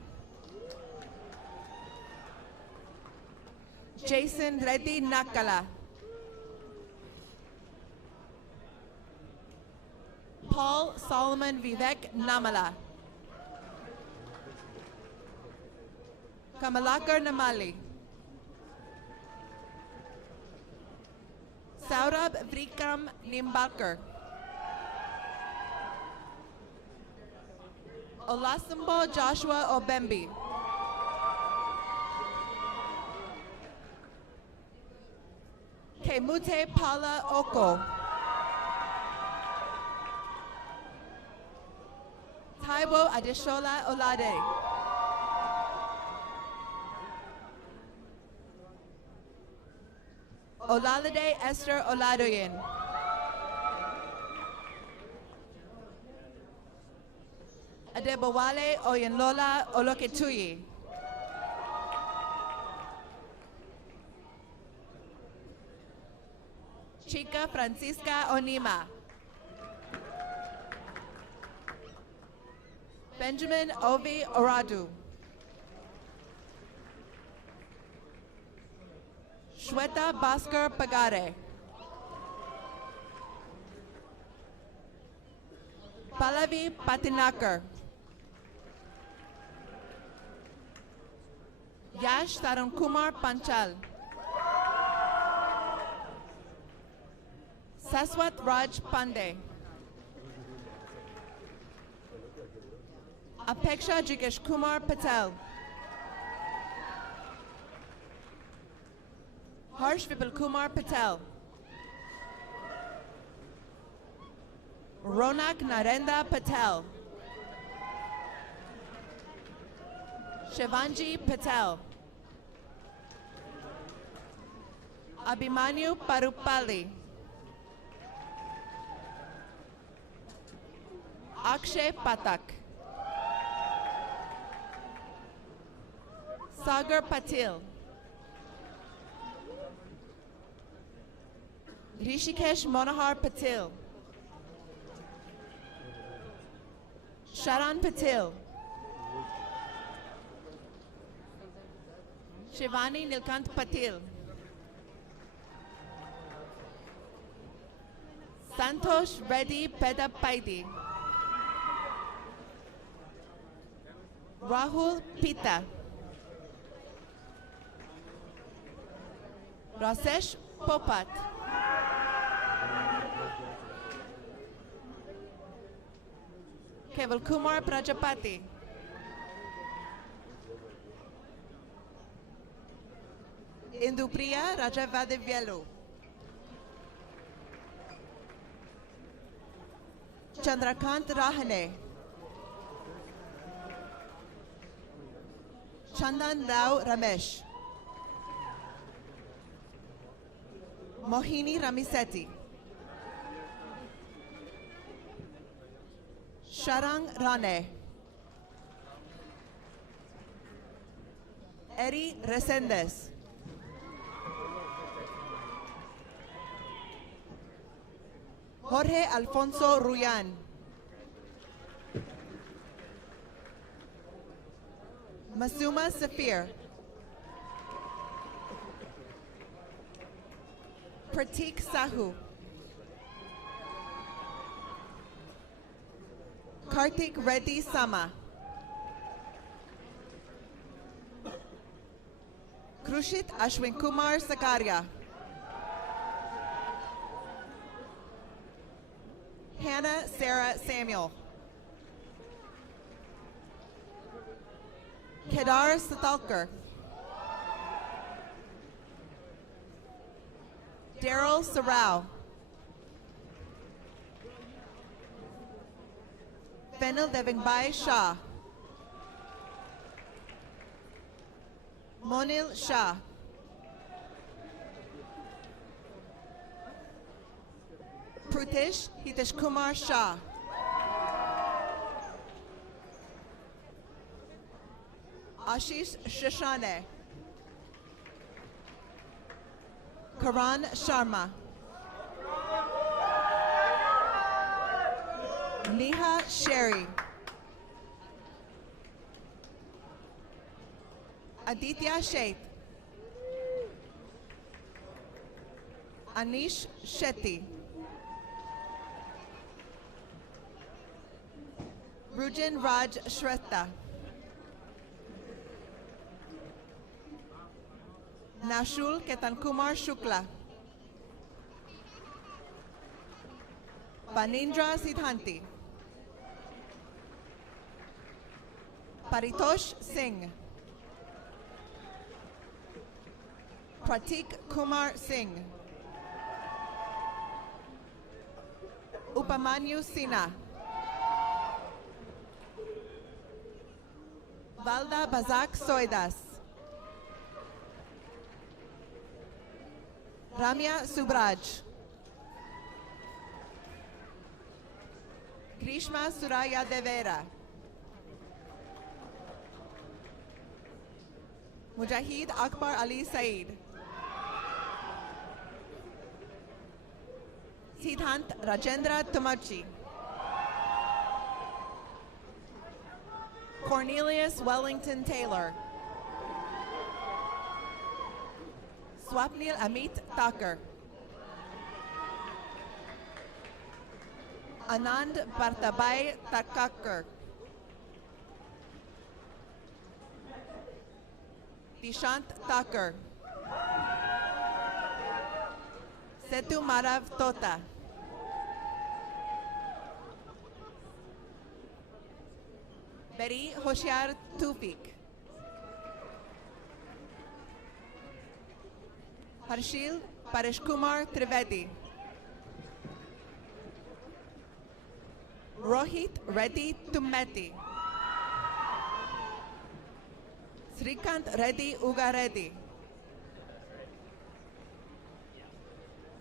Jason Reddy Nakala. Paul Solomon Vivek Namala. Kamalakar Namali. Saurabh Vikram Nimbalkar. Olasimbo Joshua Obembi. Kemute Pala Oko. Taiwo Adeshola Olade. Olalade Esther Oladoyin. Adebowale Oyenlola Oloketuyi. Chica Francisca Onima. Benjamin Ovi Oradu. Shweta Bhaskar Pagare. Pallavi Patinakar. Yash Tarun Kumar Panchal. Saswat Raj Pandey. Apeksha Jigesh Kumar Patel. Harsh Vipul Kumar Patel. Ronak Narendra Patel. Shivanji Patel. Abhimanyu Parupalli. Akshay Patak. Sagar Patil. Rishikesh Monohar Patil. Sharan Patil. Shivani Nilkant Patil. Santosh Reddy Pedapaidi. Rahul Pita. Rasesh Popat. Keval Kumar Prajapati. Indupriya Rajavadivyelu. Chandrakant Rahane. Chandan Rao Ramesh. Mohini Ramisetti. Sharang Rane. Eri Resendes. Jorge Alfonso Ruyan. Masuma Safir. Pratik Sahu. Kartik Reddy Sama. Krushit Ashwin Kumar Sakaria. Hannah Sarah Samuel. Kedar Satalkar. Daryl Sarau. Fenil Devingbai Shah. Monil Shah. Prutish Hitesh Kumar Shah. Ashish Shashane. Karan Sharma. Neha Sherry. Aditya Sheth. Anish Shetty. Rujan Raj Shrestha. Nashul Ketan Kumar Shukla. Banindra Sidhanti. Paritosh Singh. Pratik Kumar Singh. Upamanyu Sinha. Valda Bazak Soidas. Ramya Subraj. Grishma Suraya Devera. Mujahid Akbar Ali Saeed. Siddhant Rajendra Tomachi. Cornelius Wellington Taylor. Swapnil Amit Thakur. Anand Bartabai Thakur. Dishant Thakur. Setu Marav Tota. Beri Hoshiar Tufik. Harshil Parishkumar Trivedi. Rohit Reddy Tummeti. Srikant Reddy Ugareddy.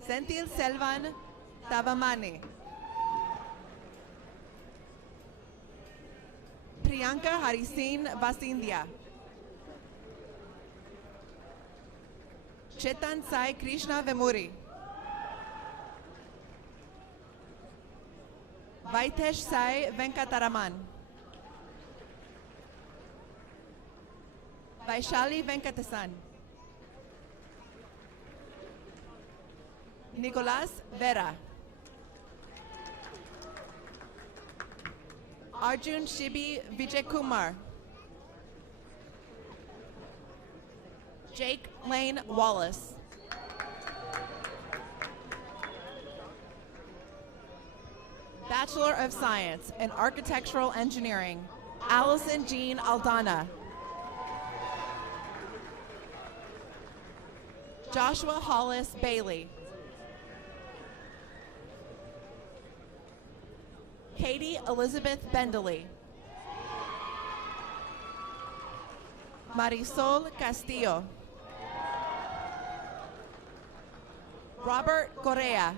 Senthil Selvan Tavamani. Priyanka Harisin Vasindhya. Chetan Sai Krishna Vemuri. Vaitesh Sai Venkataraman. Vaishali Venkatasan. Nicolas Vera. Arjun Shibi Vijaykumar. Jake Lane Wallace. Bachelor of Science in Architectural Engineering, Allison Jean Aldana. Joshua Hollis Bailey. Katie Elizabeth Bendeley. Marisol Castillo. Robert Correa.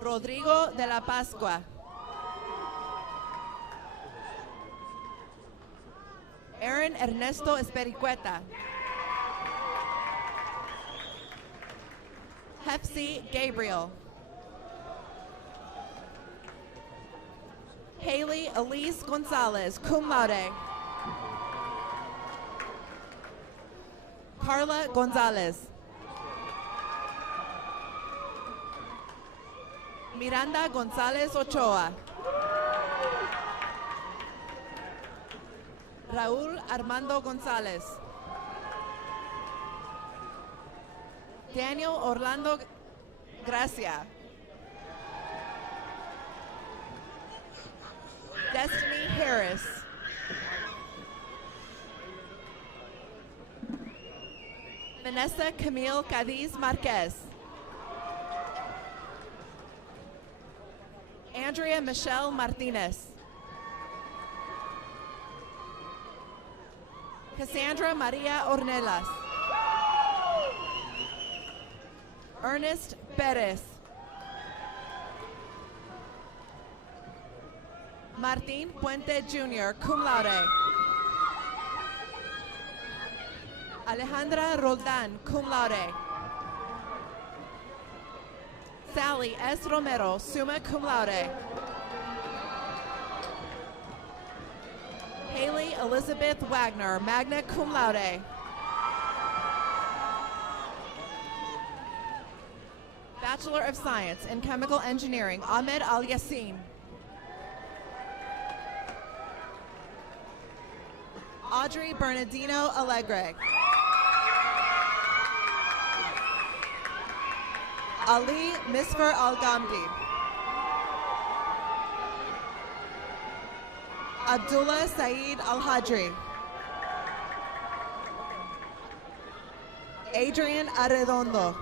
Rodrigo de la Pascua. Aaron Ernesto Espericueta. Hefsi Gabriel. Haley Elise Gonzalez, cum laude. Carla Gonzalez. Miranda González Ochoa. Raúl Armando González. Daniel Orlando Gracia. Destiny Harris. Vanessa Camille Cadiz Marquez. Andrea Michelle Martinez. Cassandra Maria Ornelas. Ernest Perez. Martín Puente Jr., cum laude. Alejandra Roldan, cum laude. Sally S. Romero, summa cum laude. Haley Elizabeth Wagner, magna cum laude. Bachelor of Science in Chemical Engineering, Ahmed Al Yassin. Audrey Bernardino Alegre. Ali Misfer Al-Ghamdi. Abdullah Saeed Al-Hadri. Adrian Arredondo.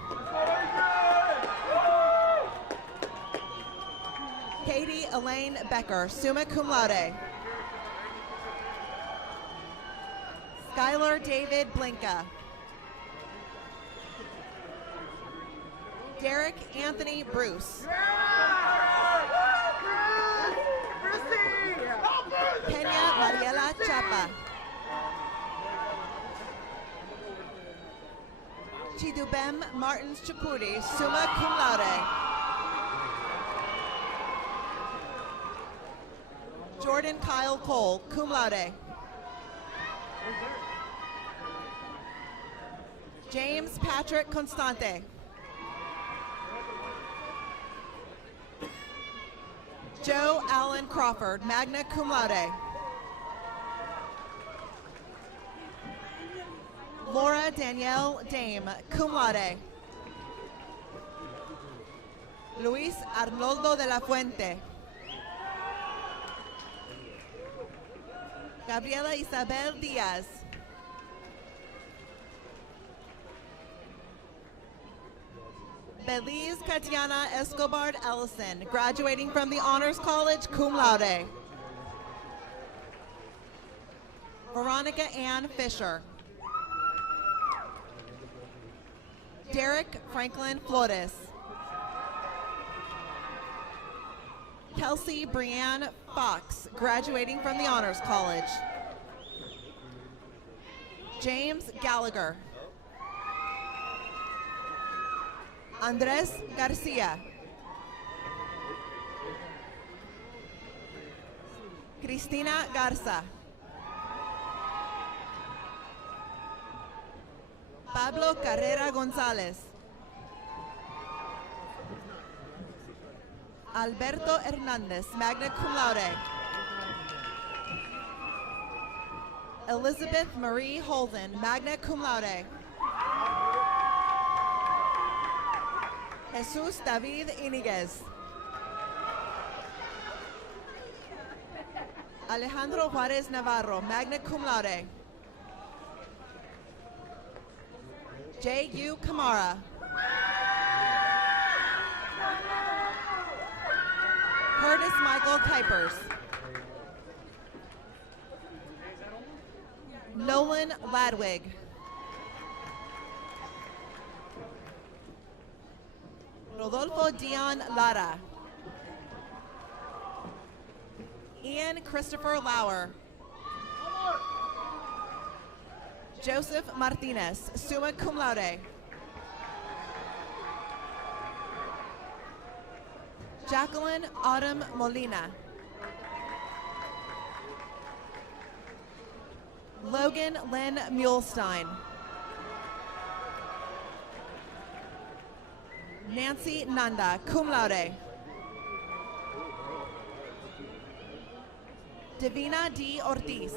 Katie Elaine Becker, summa cum laude. Skylar David Blinka. Derek Anthony Bruce. Kenya Mariela Chapa. Chidubem Martins Chapuri, summa cum laude. Jordan Kyle Cole, cum laude. James Patrick Constante. Joe Allen Crawford, magna cum laude. Laura Danielle Dame, cum laude. Luis Arnoldo de la Fuente. Gabriela Isabel Diaz. Belize Katiana Escobar Ellison, graduating from the Honors College, cum laude. Veronica Ann Fisher. Derek Franklin Flores. Kelsey Brianne Fox, graduating from the Honors College. James Gallagher. Andres Garcia. Cristina Garza. Pablo Carrera González. Alberto Hernandez, magna cum laude. Elizabeth Marie Holden, magna cum laude. Jesus David Iniguez. Alejandro Juarez Navarro, magna cum laude. J.U. Kamara. Curtis Michael Kuipers. Nolan Ladwig. Rodolfo Dion Lara. Ian Christopher Lauer. Joseph Martinez, summa cum laude. Jacqueline Autumn Molina. Logan Lynn Mulestein. Nancy Nanda, cum laude. Divina D. Ortiz.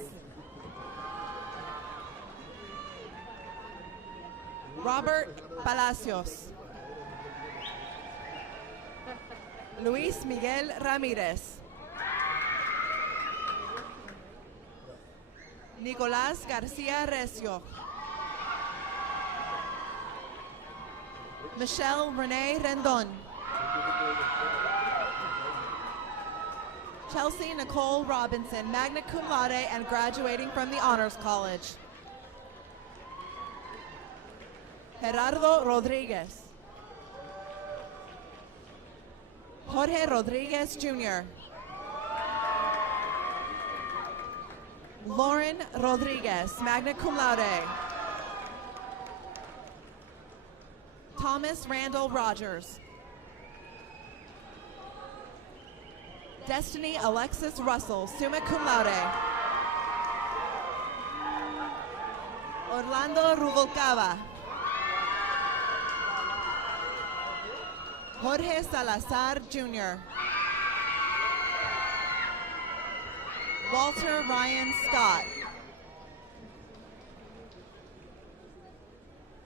Robert Palacios. Luis Miguel Ramirez. Nicolás García Recio. Michelle Renee Rendon. Chelsea Nicole Robinson, magna cum laude and graduating from the Honors College. Gerardo Rodriguez. Jorge Rodriguez Jr. Lauren Rodriguez, magna cum laude. Thomas Randall Rogers. Destiny Alexis Russell, summa cum laude. Orlando Rubalcaba. Jorge Salazar Jr. Walter Ryan Scott.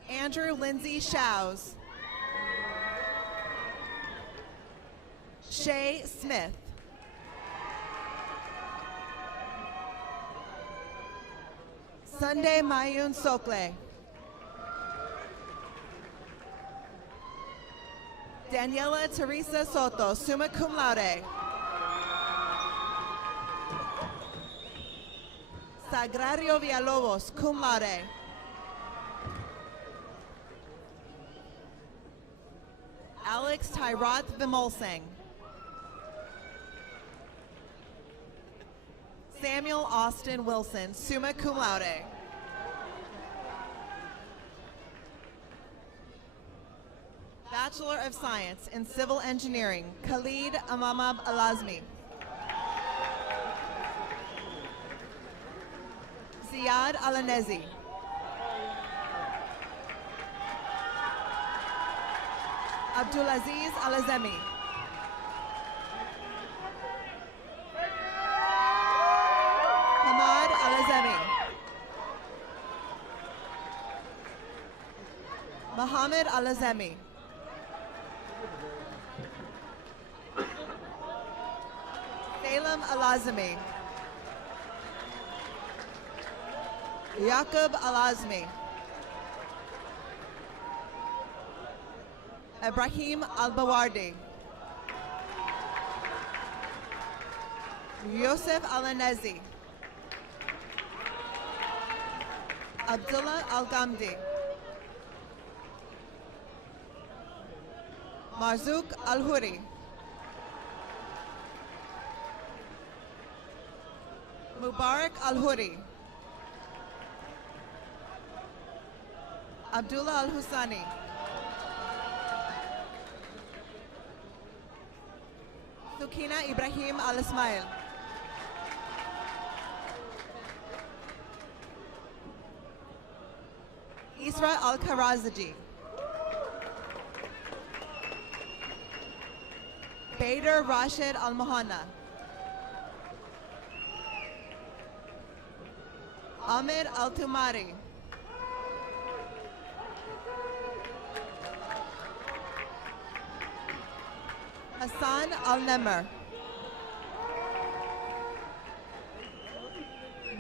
Andrew Lindsay Shows. Shay Smith. Sunday Mayun Sokle. Daniela Teresa Soto, summa cum laude. Sagrario Villalobos, cum laude. Alex Tyroth Vimolsing. Samuel Austin Wilson, summa cum laude. Bachelor of Science in Civil Engineering, Khalid Amamab Alazmi. Ziad Alanezi. Abdulaziz Alazemi. Hamad Alazemi. Muhammad Alazemi. Salem Alazmi. Yaqub Alazmi. Ibrahim Al-Bawardi. Yosef Alanezi. Abdullah Al-Gamdi. Marzouk Al-Huri. Mubarak Al-Huri. Abdullah Al-Husani. Sukina Ibrahim Al-Ismail. Isra Al-Karazaji. Bader Rashid Al-Mohana. Ahmed Al-Tumari. Hassan Al-Nemr.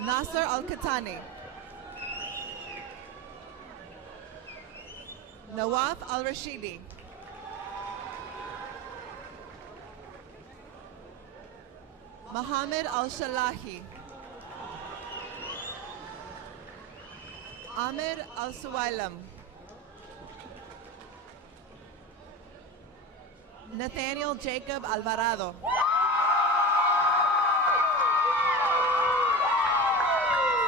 Nasser Al-Katani. Nawaf Al-Rashidi. Mohammed Al-Shalahi. Ahmed Al-Suwailam. Nathaniel Jacob Alvarado.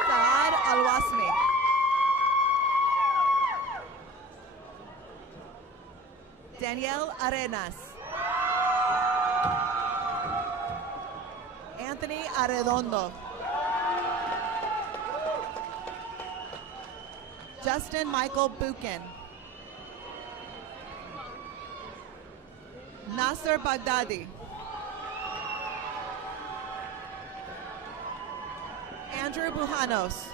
Saad Al-Wasmi. Danielle Arenas. Anthony Arredondo. Justin Michael Buchan. Nasser Baghdadi. Andrew Bujanos.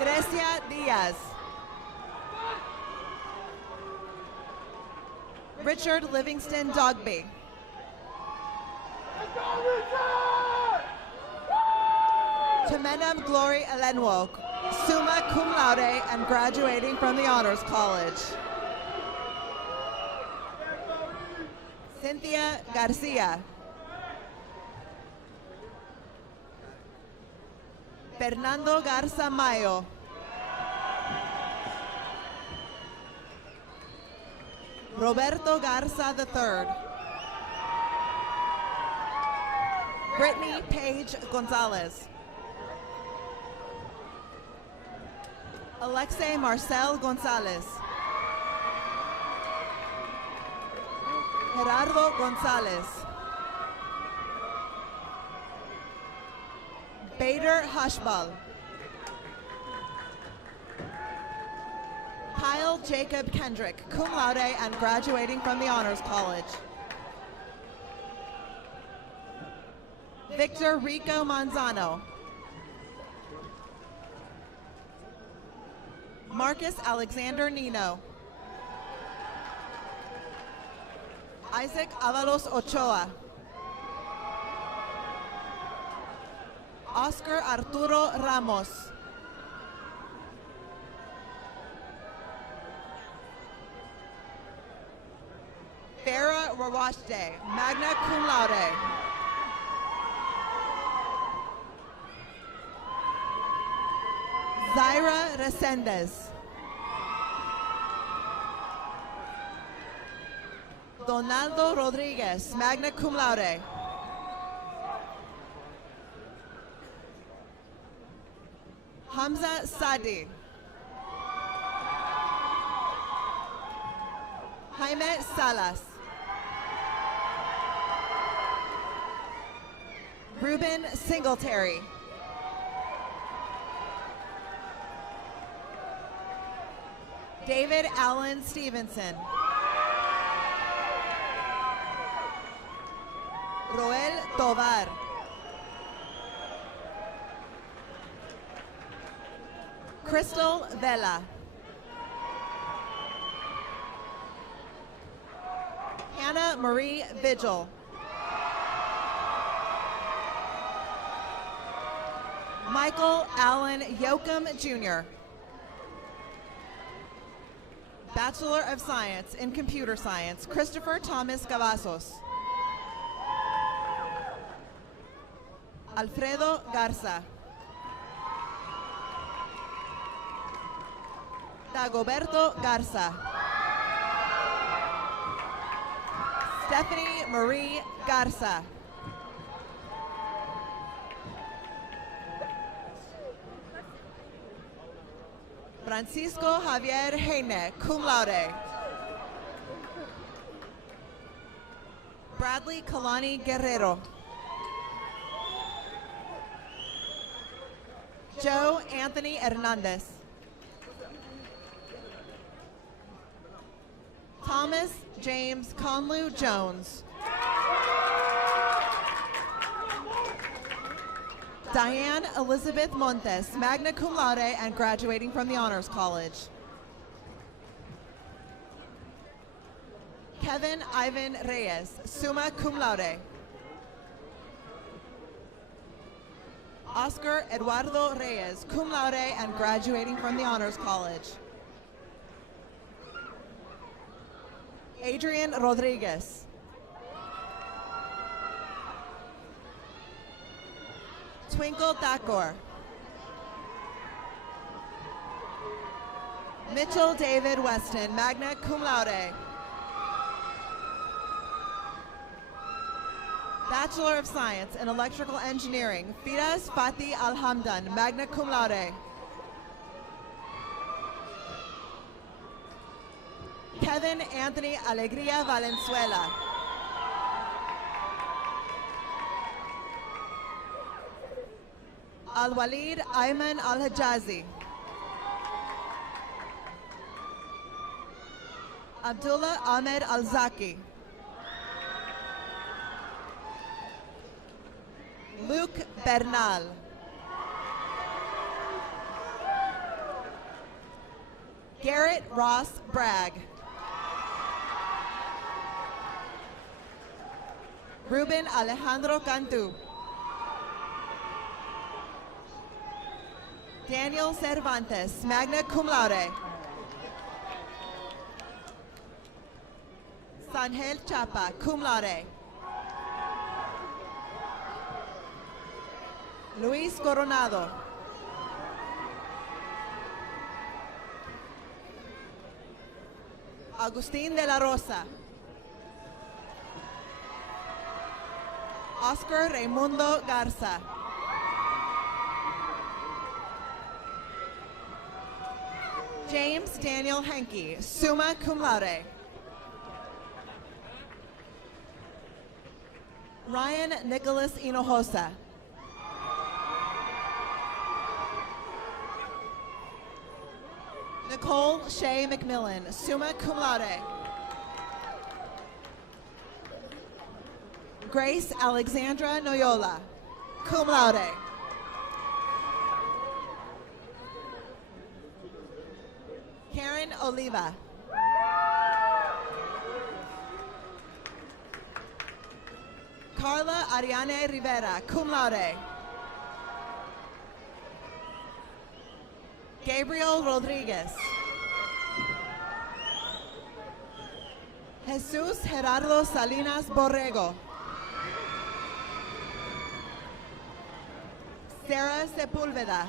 Grecia Diaz. Richard Livingston Dogby. Temenem Glory Elenwo, summa cum laude and graduating from the Honors College. Cynthia Garcia. Fernando Garza Mayo. Roberto Garza III. Brittany Paige Gonzalez. Alexei Marcel Gonzalez. Gerardo Gonzalez. Bader Hushbal. Kyle Jacob Kendrick, cum laude and graduating from the Honors College. Victor Rico Manzano. Marcus Alexander Nino. Isaac Avalos Ochoa. Oscar Arturo Ramos. Farah Rawashde, magna cum laude. Zaira Resendez. Donaldo Rodriguez, magna cum laude. Hamza Sadi. Jaime Salas. Ruben Singletary. David Allen Stevenson. Roel Tovar. Crystal Vela. Hannah Marie Vigil. Michael Allen Yoakum Jr. Bachelor of Science in Computer Science, Christopher Thomas Cavazos. Alfredo Garza. Dagoberto Garza. Stephanie Marie Garza. Francisco Javier Heine, cum laude. Bradley Kalani Guerrero. Joe Anthony Hernandez. Thomas James Conlu Jones. Diane Elizabeth Montes, magna cum laude and graduating from the Honors College. Kevin Ivan Reyes, summa cum laude. Oscar Eduardo Reyes, cum laude and graduating from the Honors College. Adrian Rodriguez. Twinkle Thakor. Mitchell David Weston, magna cum laude. Bachelor of Science in Electrical Engineering, Firas Fatih Alhamdan, magna cum laude. Kevin Anthony Alegria Valenzuela. Al-Walid Ayman Al-Hijazi. Abdullah Ahmed Al-Zaki. Luke Bernal. Garrett Ross Bragg. Ruben Alejandro Cantu. Daniel Cervantes, magna cum laude. Sangel Chapa, cum laude. Luis Coronado. Agustín de la Rosa. Oscar Raimundo Garza. James Daniel Henke, summa cum laude. Ryan Nicholas Hinojosa. Nicole Shea McMillan, summa cum laude. Grace Alexandra Noyola, cum laude. Karen Oliva. Carla Ariane Rivera, cum laude. Gabriel Rodriguez. Jesus Gerardo Salinas Borrego. Sarah Sepulveda.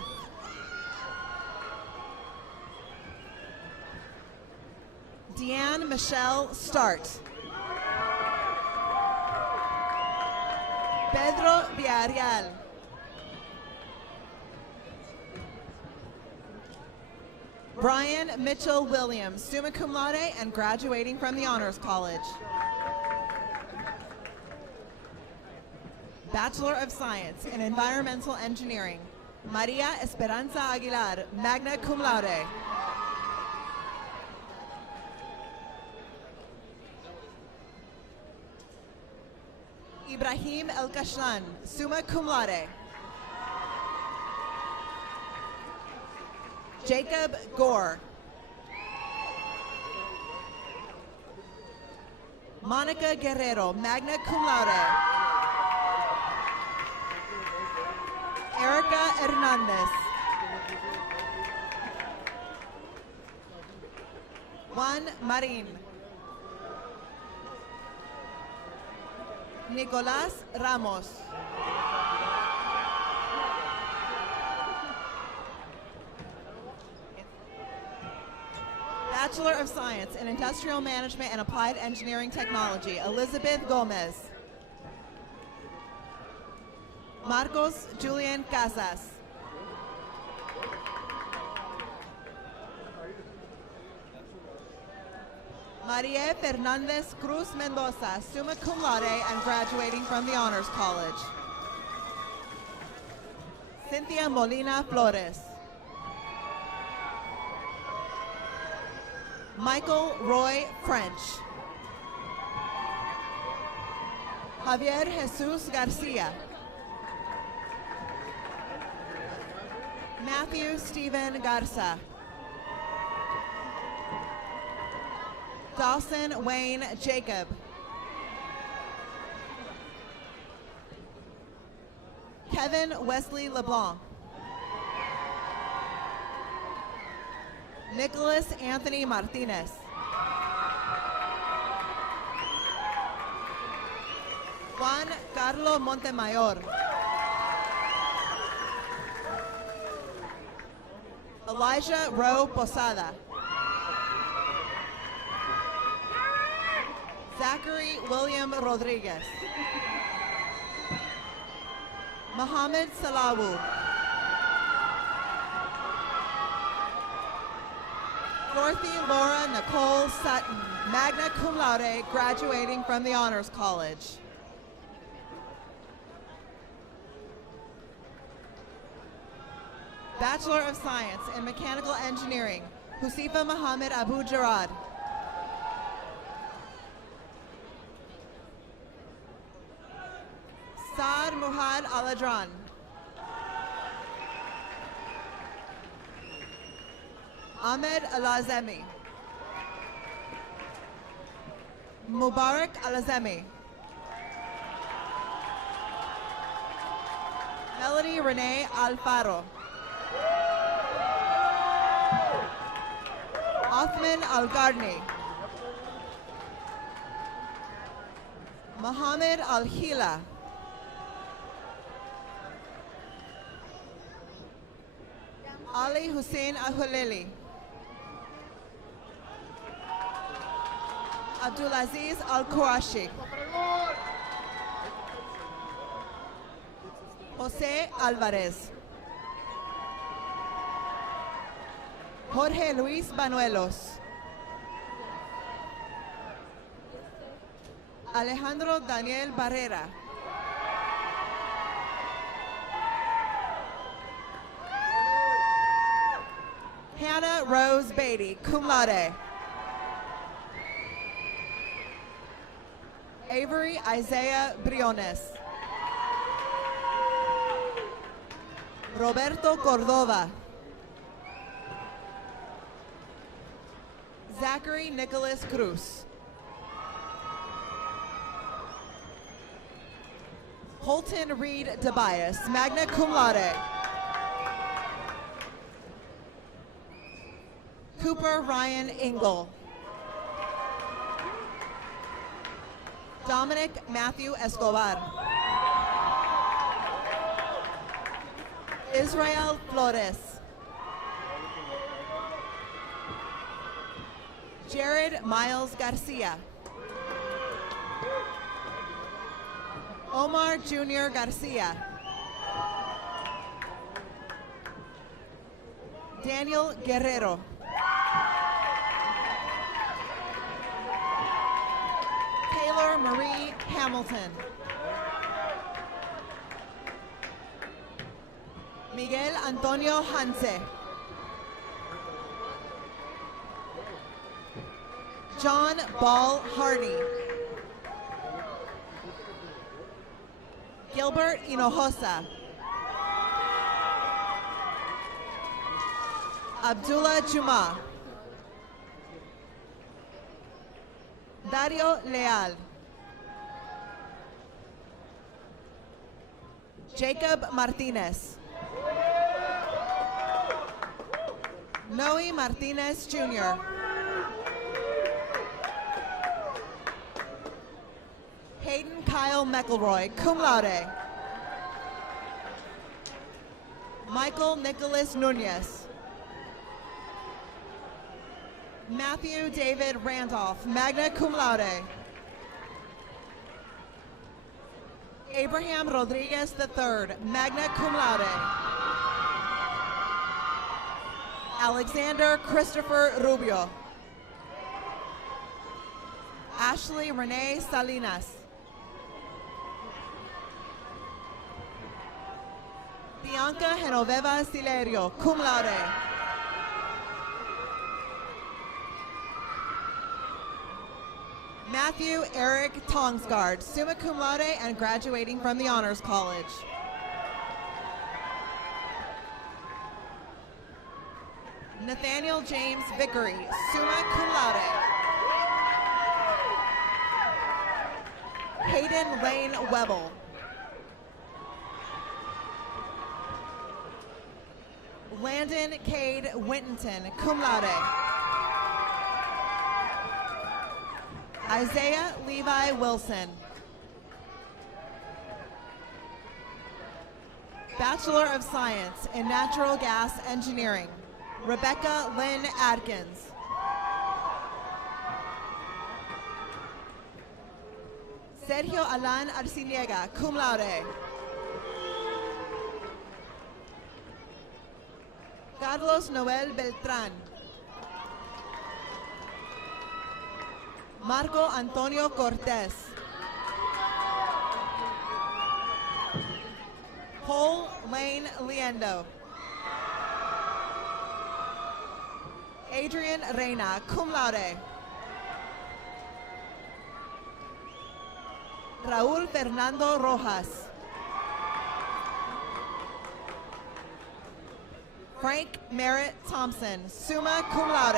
Deanne Michelle Start. Pedro Villarreal. Brian Mitchell Williams, summa cum laude and graduating from the Honors College. Bachelor of Science in Environmental Engineering, Maria Esperanza Aguilar, magna cum laude. Ibrahim El Kashlan, summa cum laude. Jacob Gore. Monica Guerrero, magna cum laude. Erica Hernandez. Juan Marin. Nicolás Ramos. Bachelor of Science in Industrial Management and Applied Engineering Technology, Elizabeth Gomez. Marcos Julian Casas. Maria Fernandez Cruz Mendoza, summa cum laude and graduating from the Honors College. Cynthia Molina Flores. Michael Roy French. Javier Jesus Garcia. Matthew Stephen Garza. Dawson Wayne Jacob. Kevin Wesley LeBlanc. Nicholas Anthony Martinez. Juan Carlos Montemayor. Elijah Rowe Posada. Zachary William Rodriguez. Mohammed Salawu. Dorothy Laura Nicole Sutton, magna cum laude, graduating from the Honors College. Bachelor of Science in Mechanical Engineering, Husifa Muhammad Abu Jarad. Saad Muhammad Al Caladron. Ahmed Alazemi. Mubarak Alazemi. Melody Renee Alfaro. Othman Al-Gardni. Mohammed Al-Hila. Ali Hussein Ahulili. Abdulaziz Al-Qurashi. Jose Alvarez. Jorge Luis Banuelos. Alejandro Daniel Barrera. Hannah Rose Beatty, cum laude. Avery Isaiah Briones. Roberto Cordova. Zachary Nicholas Cruz. Holton Reed Tobias, magna cum laude. Cooper Ryan Engel. Dominic Matthew Escobar. Israel Flores. Jared Miles Garcia. Omar Jr. Garcia. Daniel Guerrero. Taylor Marie Hamilton. Miguel Antonio Hanse. John Ball Hardy. Gilbert Hinojosa. Abdullah Juma. Dario Leal. Jacob Martinez. Noe Martinez Jr. Hayden Kyle McElroy, cum laude. Michael Nicholas Nunez. Matthew David Randolph, magna cum laude. Abraham Rodriguez III, magna cum laude. Alexander Christopher Rubio. Ashley Renee Salinas. Bianca Genoveva Silerio, cum laude. Matthew Eric Tongsgaard, summa cum laude and graduating from the Honors College. Nathaniel James Vickery, summa cum laude. Hayden Lane Webble. Landon Cade Winton, cum laude. Isaiah Levi Wilson. Bachelor of Science in Natural Gas Engineering, Rebecca Lynn Adkins. Sergio Alan Arciniega, cum laude. Carlos Noel Beltrán. Marco Antonio Cortés. Cole Lane Liendo. Adrian Reina, cum laude. Raúl Fernando Rojas. Frank Merritt Thompson, summa cum laude.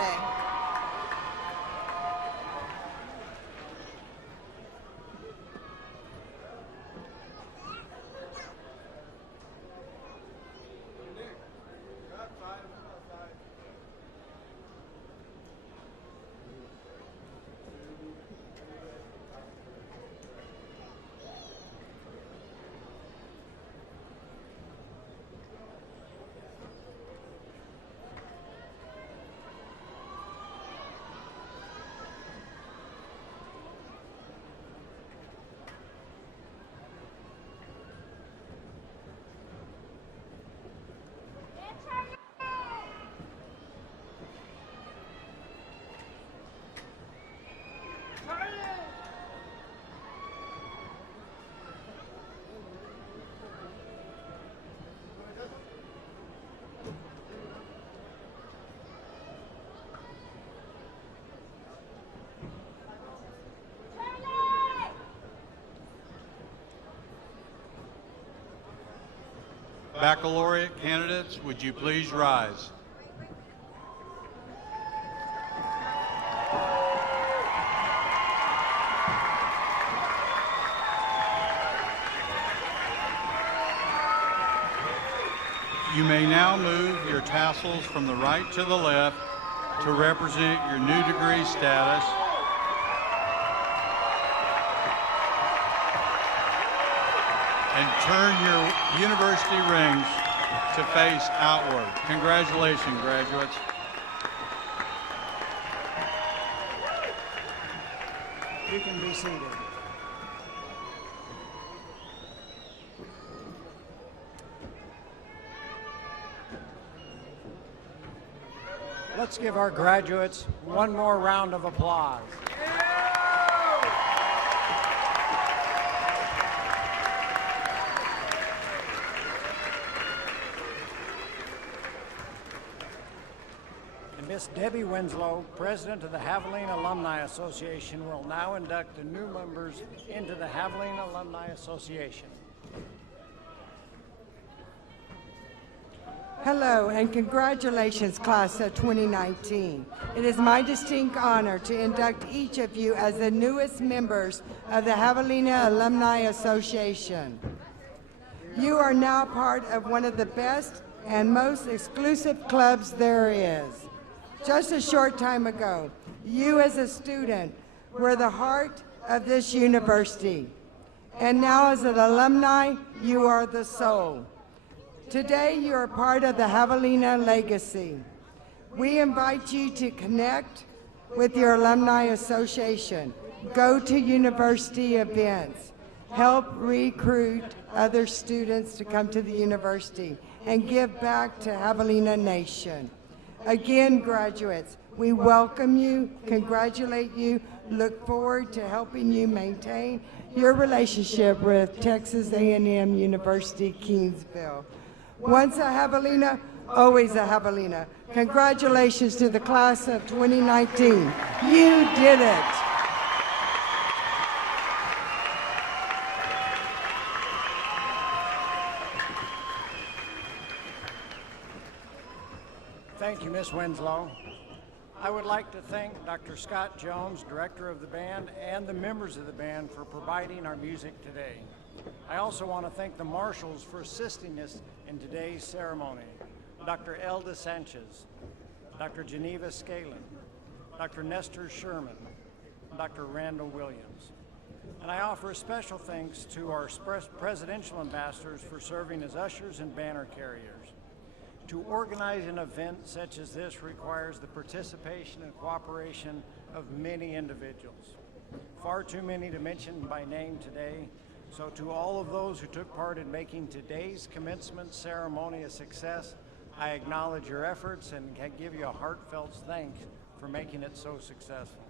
Baccalaureate candidates, would you please rise? You may now move your tassels from the right to the left to represent your new degree status. And turn your university rings to face outward. Congratulations, graduates. You can be seated. Let's give our graduates one more round of applause. Miss Debbie Winslow, President of the Javelina Alumni Association, will now induct the new members into the Javelina Alumni Association. Hello and congratulations, class of 2019. It is my distinct honor to induct each of you as the newest members of the Javelina Alumni Association. You are now part of one of the best and most exclusive clubs there is. Just a short time ago, you as a student were the heart of this university. And now as an alumni, you are the soul. Today, you are part of the Javelina legacy. We invite you to connect with your alumni association, go to university events, help recruit other students to come to the university, and give back to Javelina Nation. Again, graduates, we welcome you, congratulate you, look forward to helping you maintain your relationship with Texas A&M University-Kingsville. Once a Javelina, always a Javelina. Congratulations to the class of 2019. You did it. Thank you, Miss Winslow. I would like to thank Dr. Scott Jones, director of the band, and the members of the band for providing our music today. I also want to thank the marshals for assisting us in today's ceremony. Dr. Elda Sanchez, Dr. Geneva Scalen, Dr. Nestor Sherman, Dr. Randall Williams. And I offer a special thanks to our presidential ambassadors for serving as ushers and banner carriers. To organize an event such as this requires the participation and cooperation of many individuals. Far too many to mention by name today. So to all of those who took part in making today's commencement ceremony a success, I acknowledge your efforts and can give you a heartfelt thanks for making it so successful.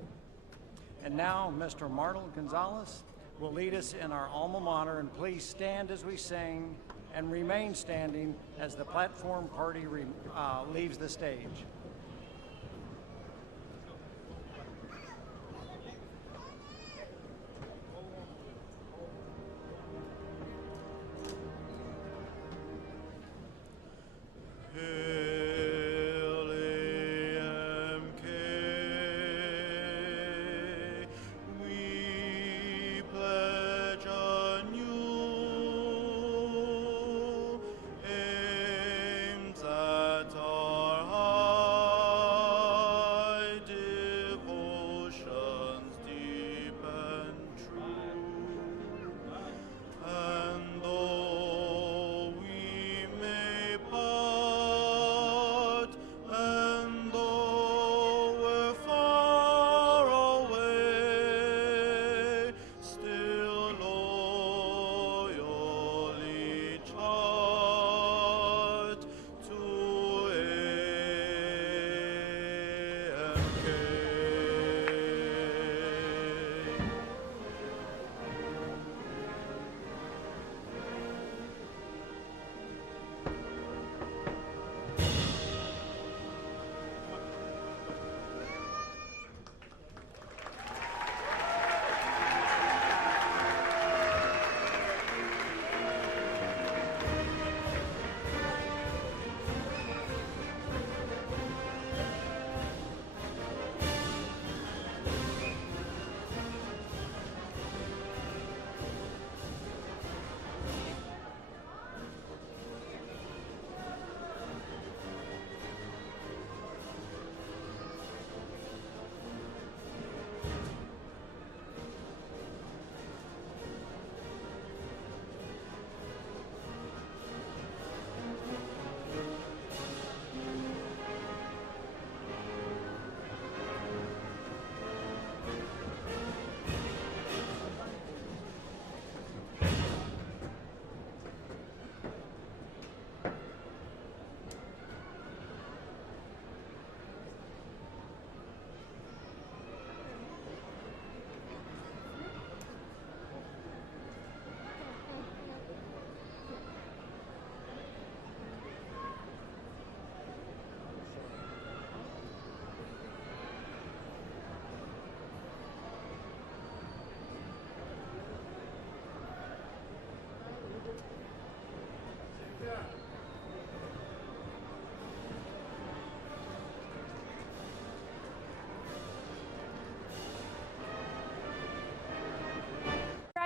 And now, Mr. Martel Gonzalez will lead us in our alma mater, and please stand as we sing and remain standing as the platform party leaves the stage. Hey.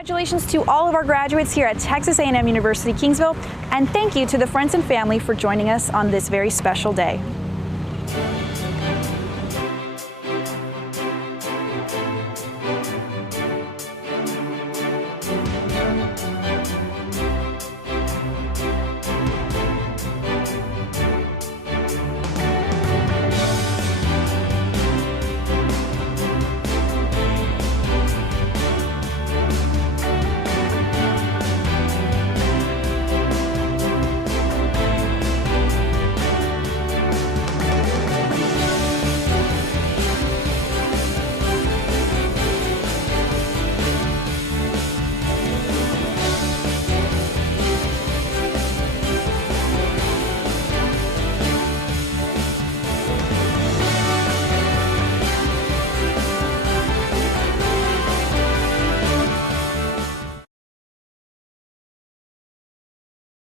Congratulations to all of our graduates here at Texas A&M University-Kingsville, and thank you to the friends and family for joining us on this very special day.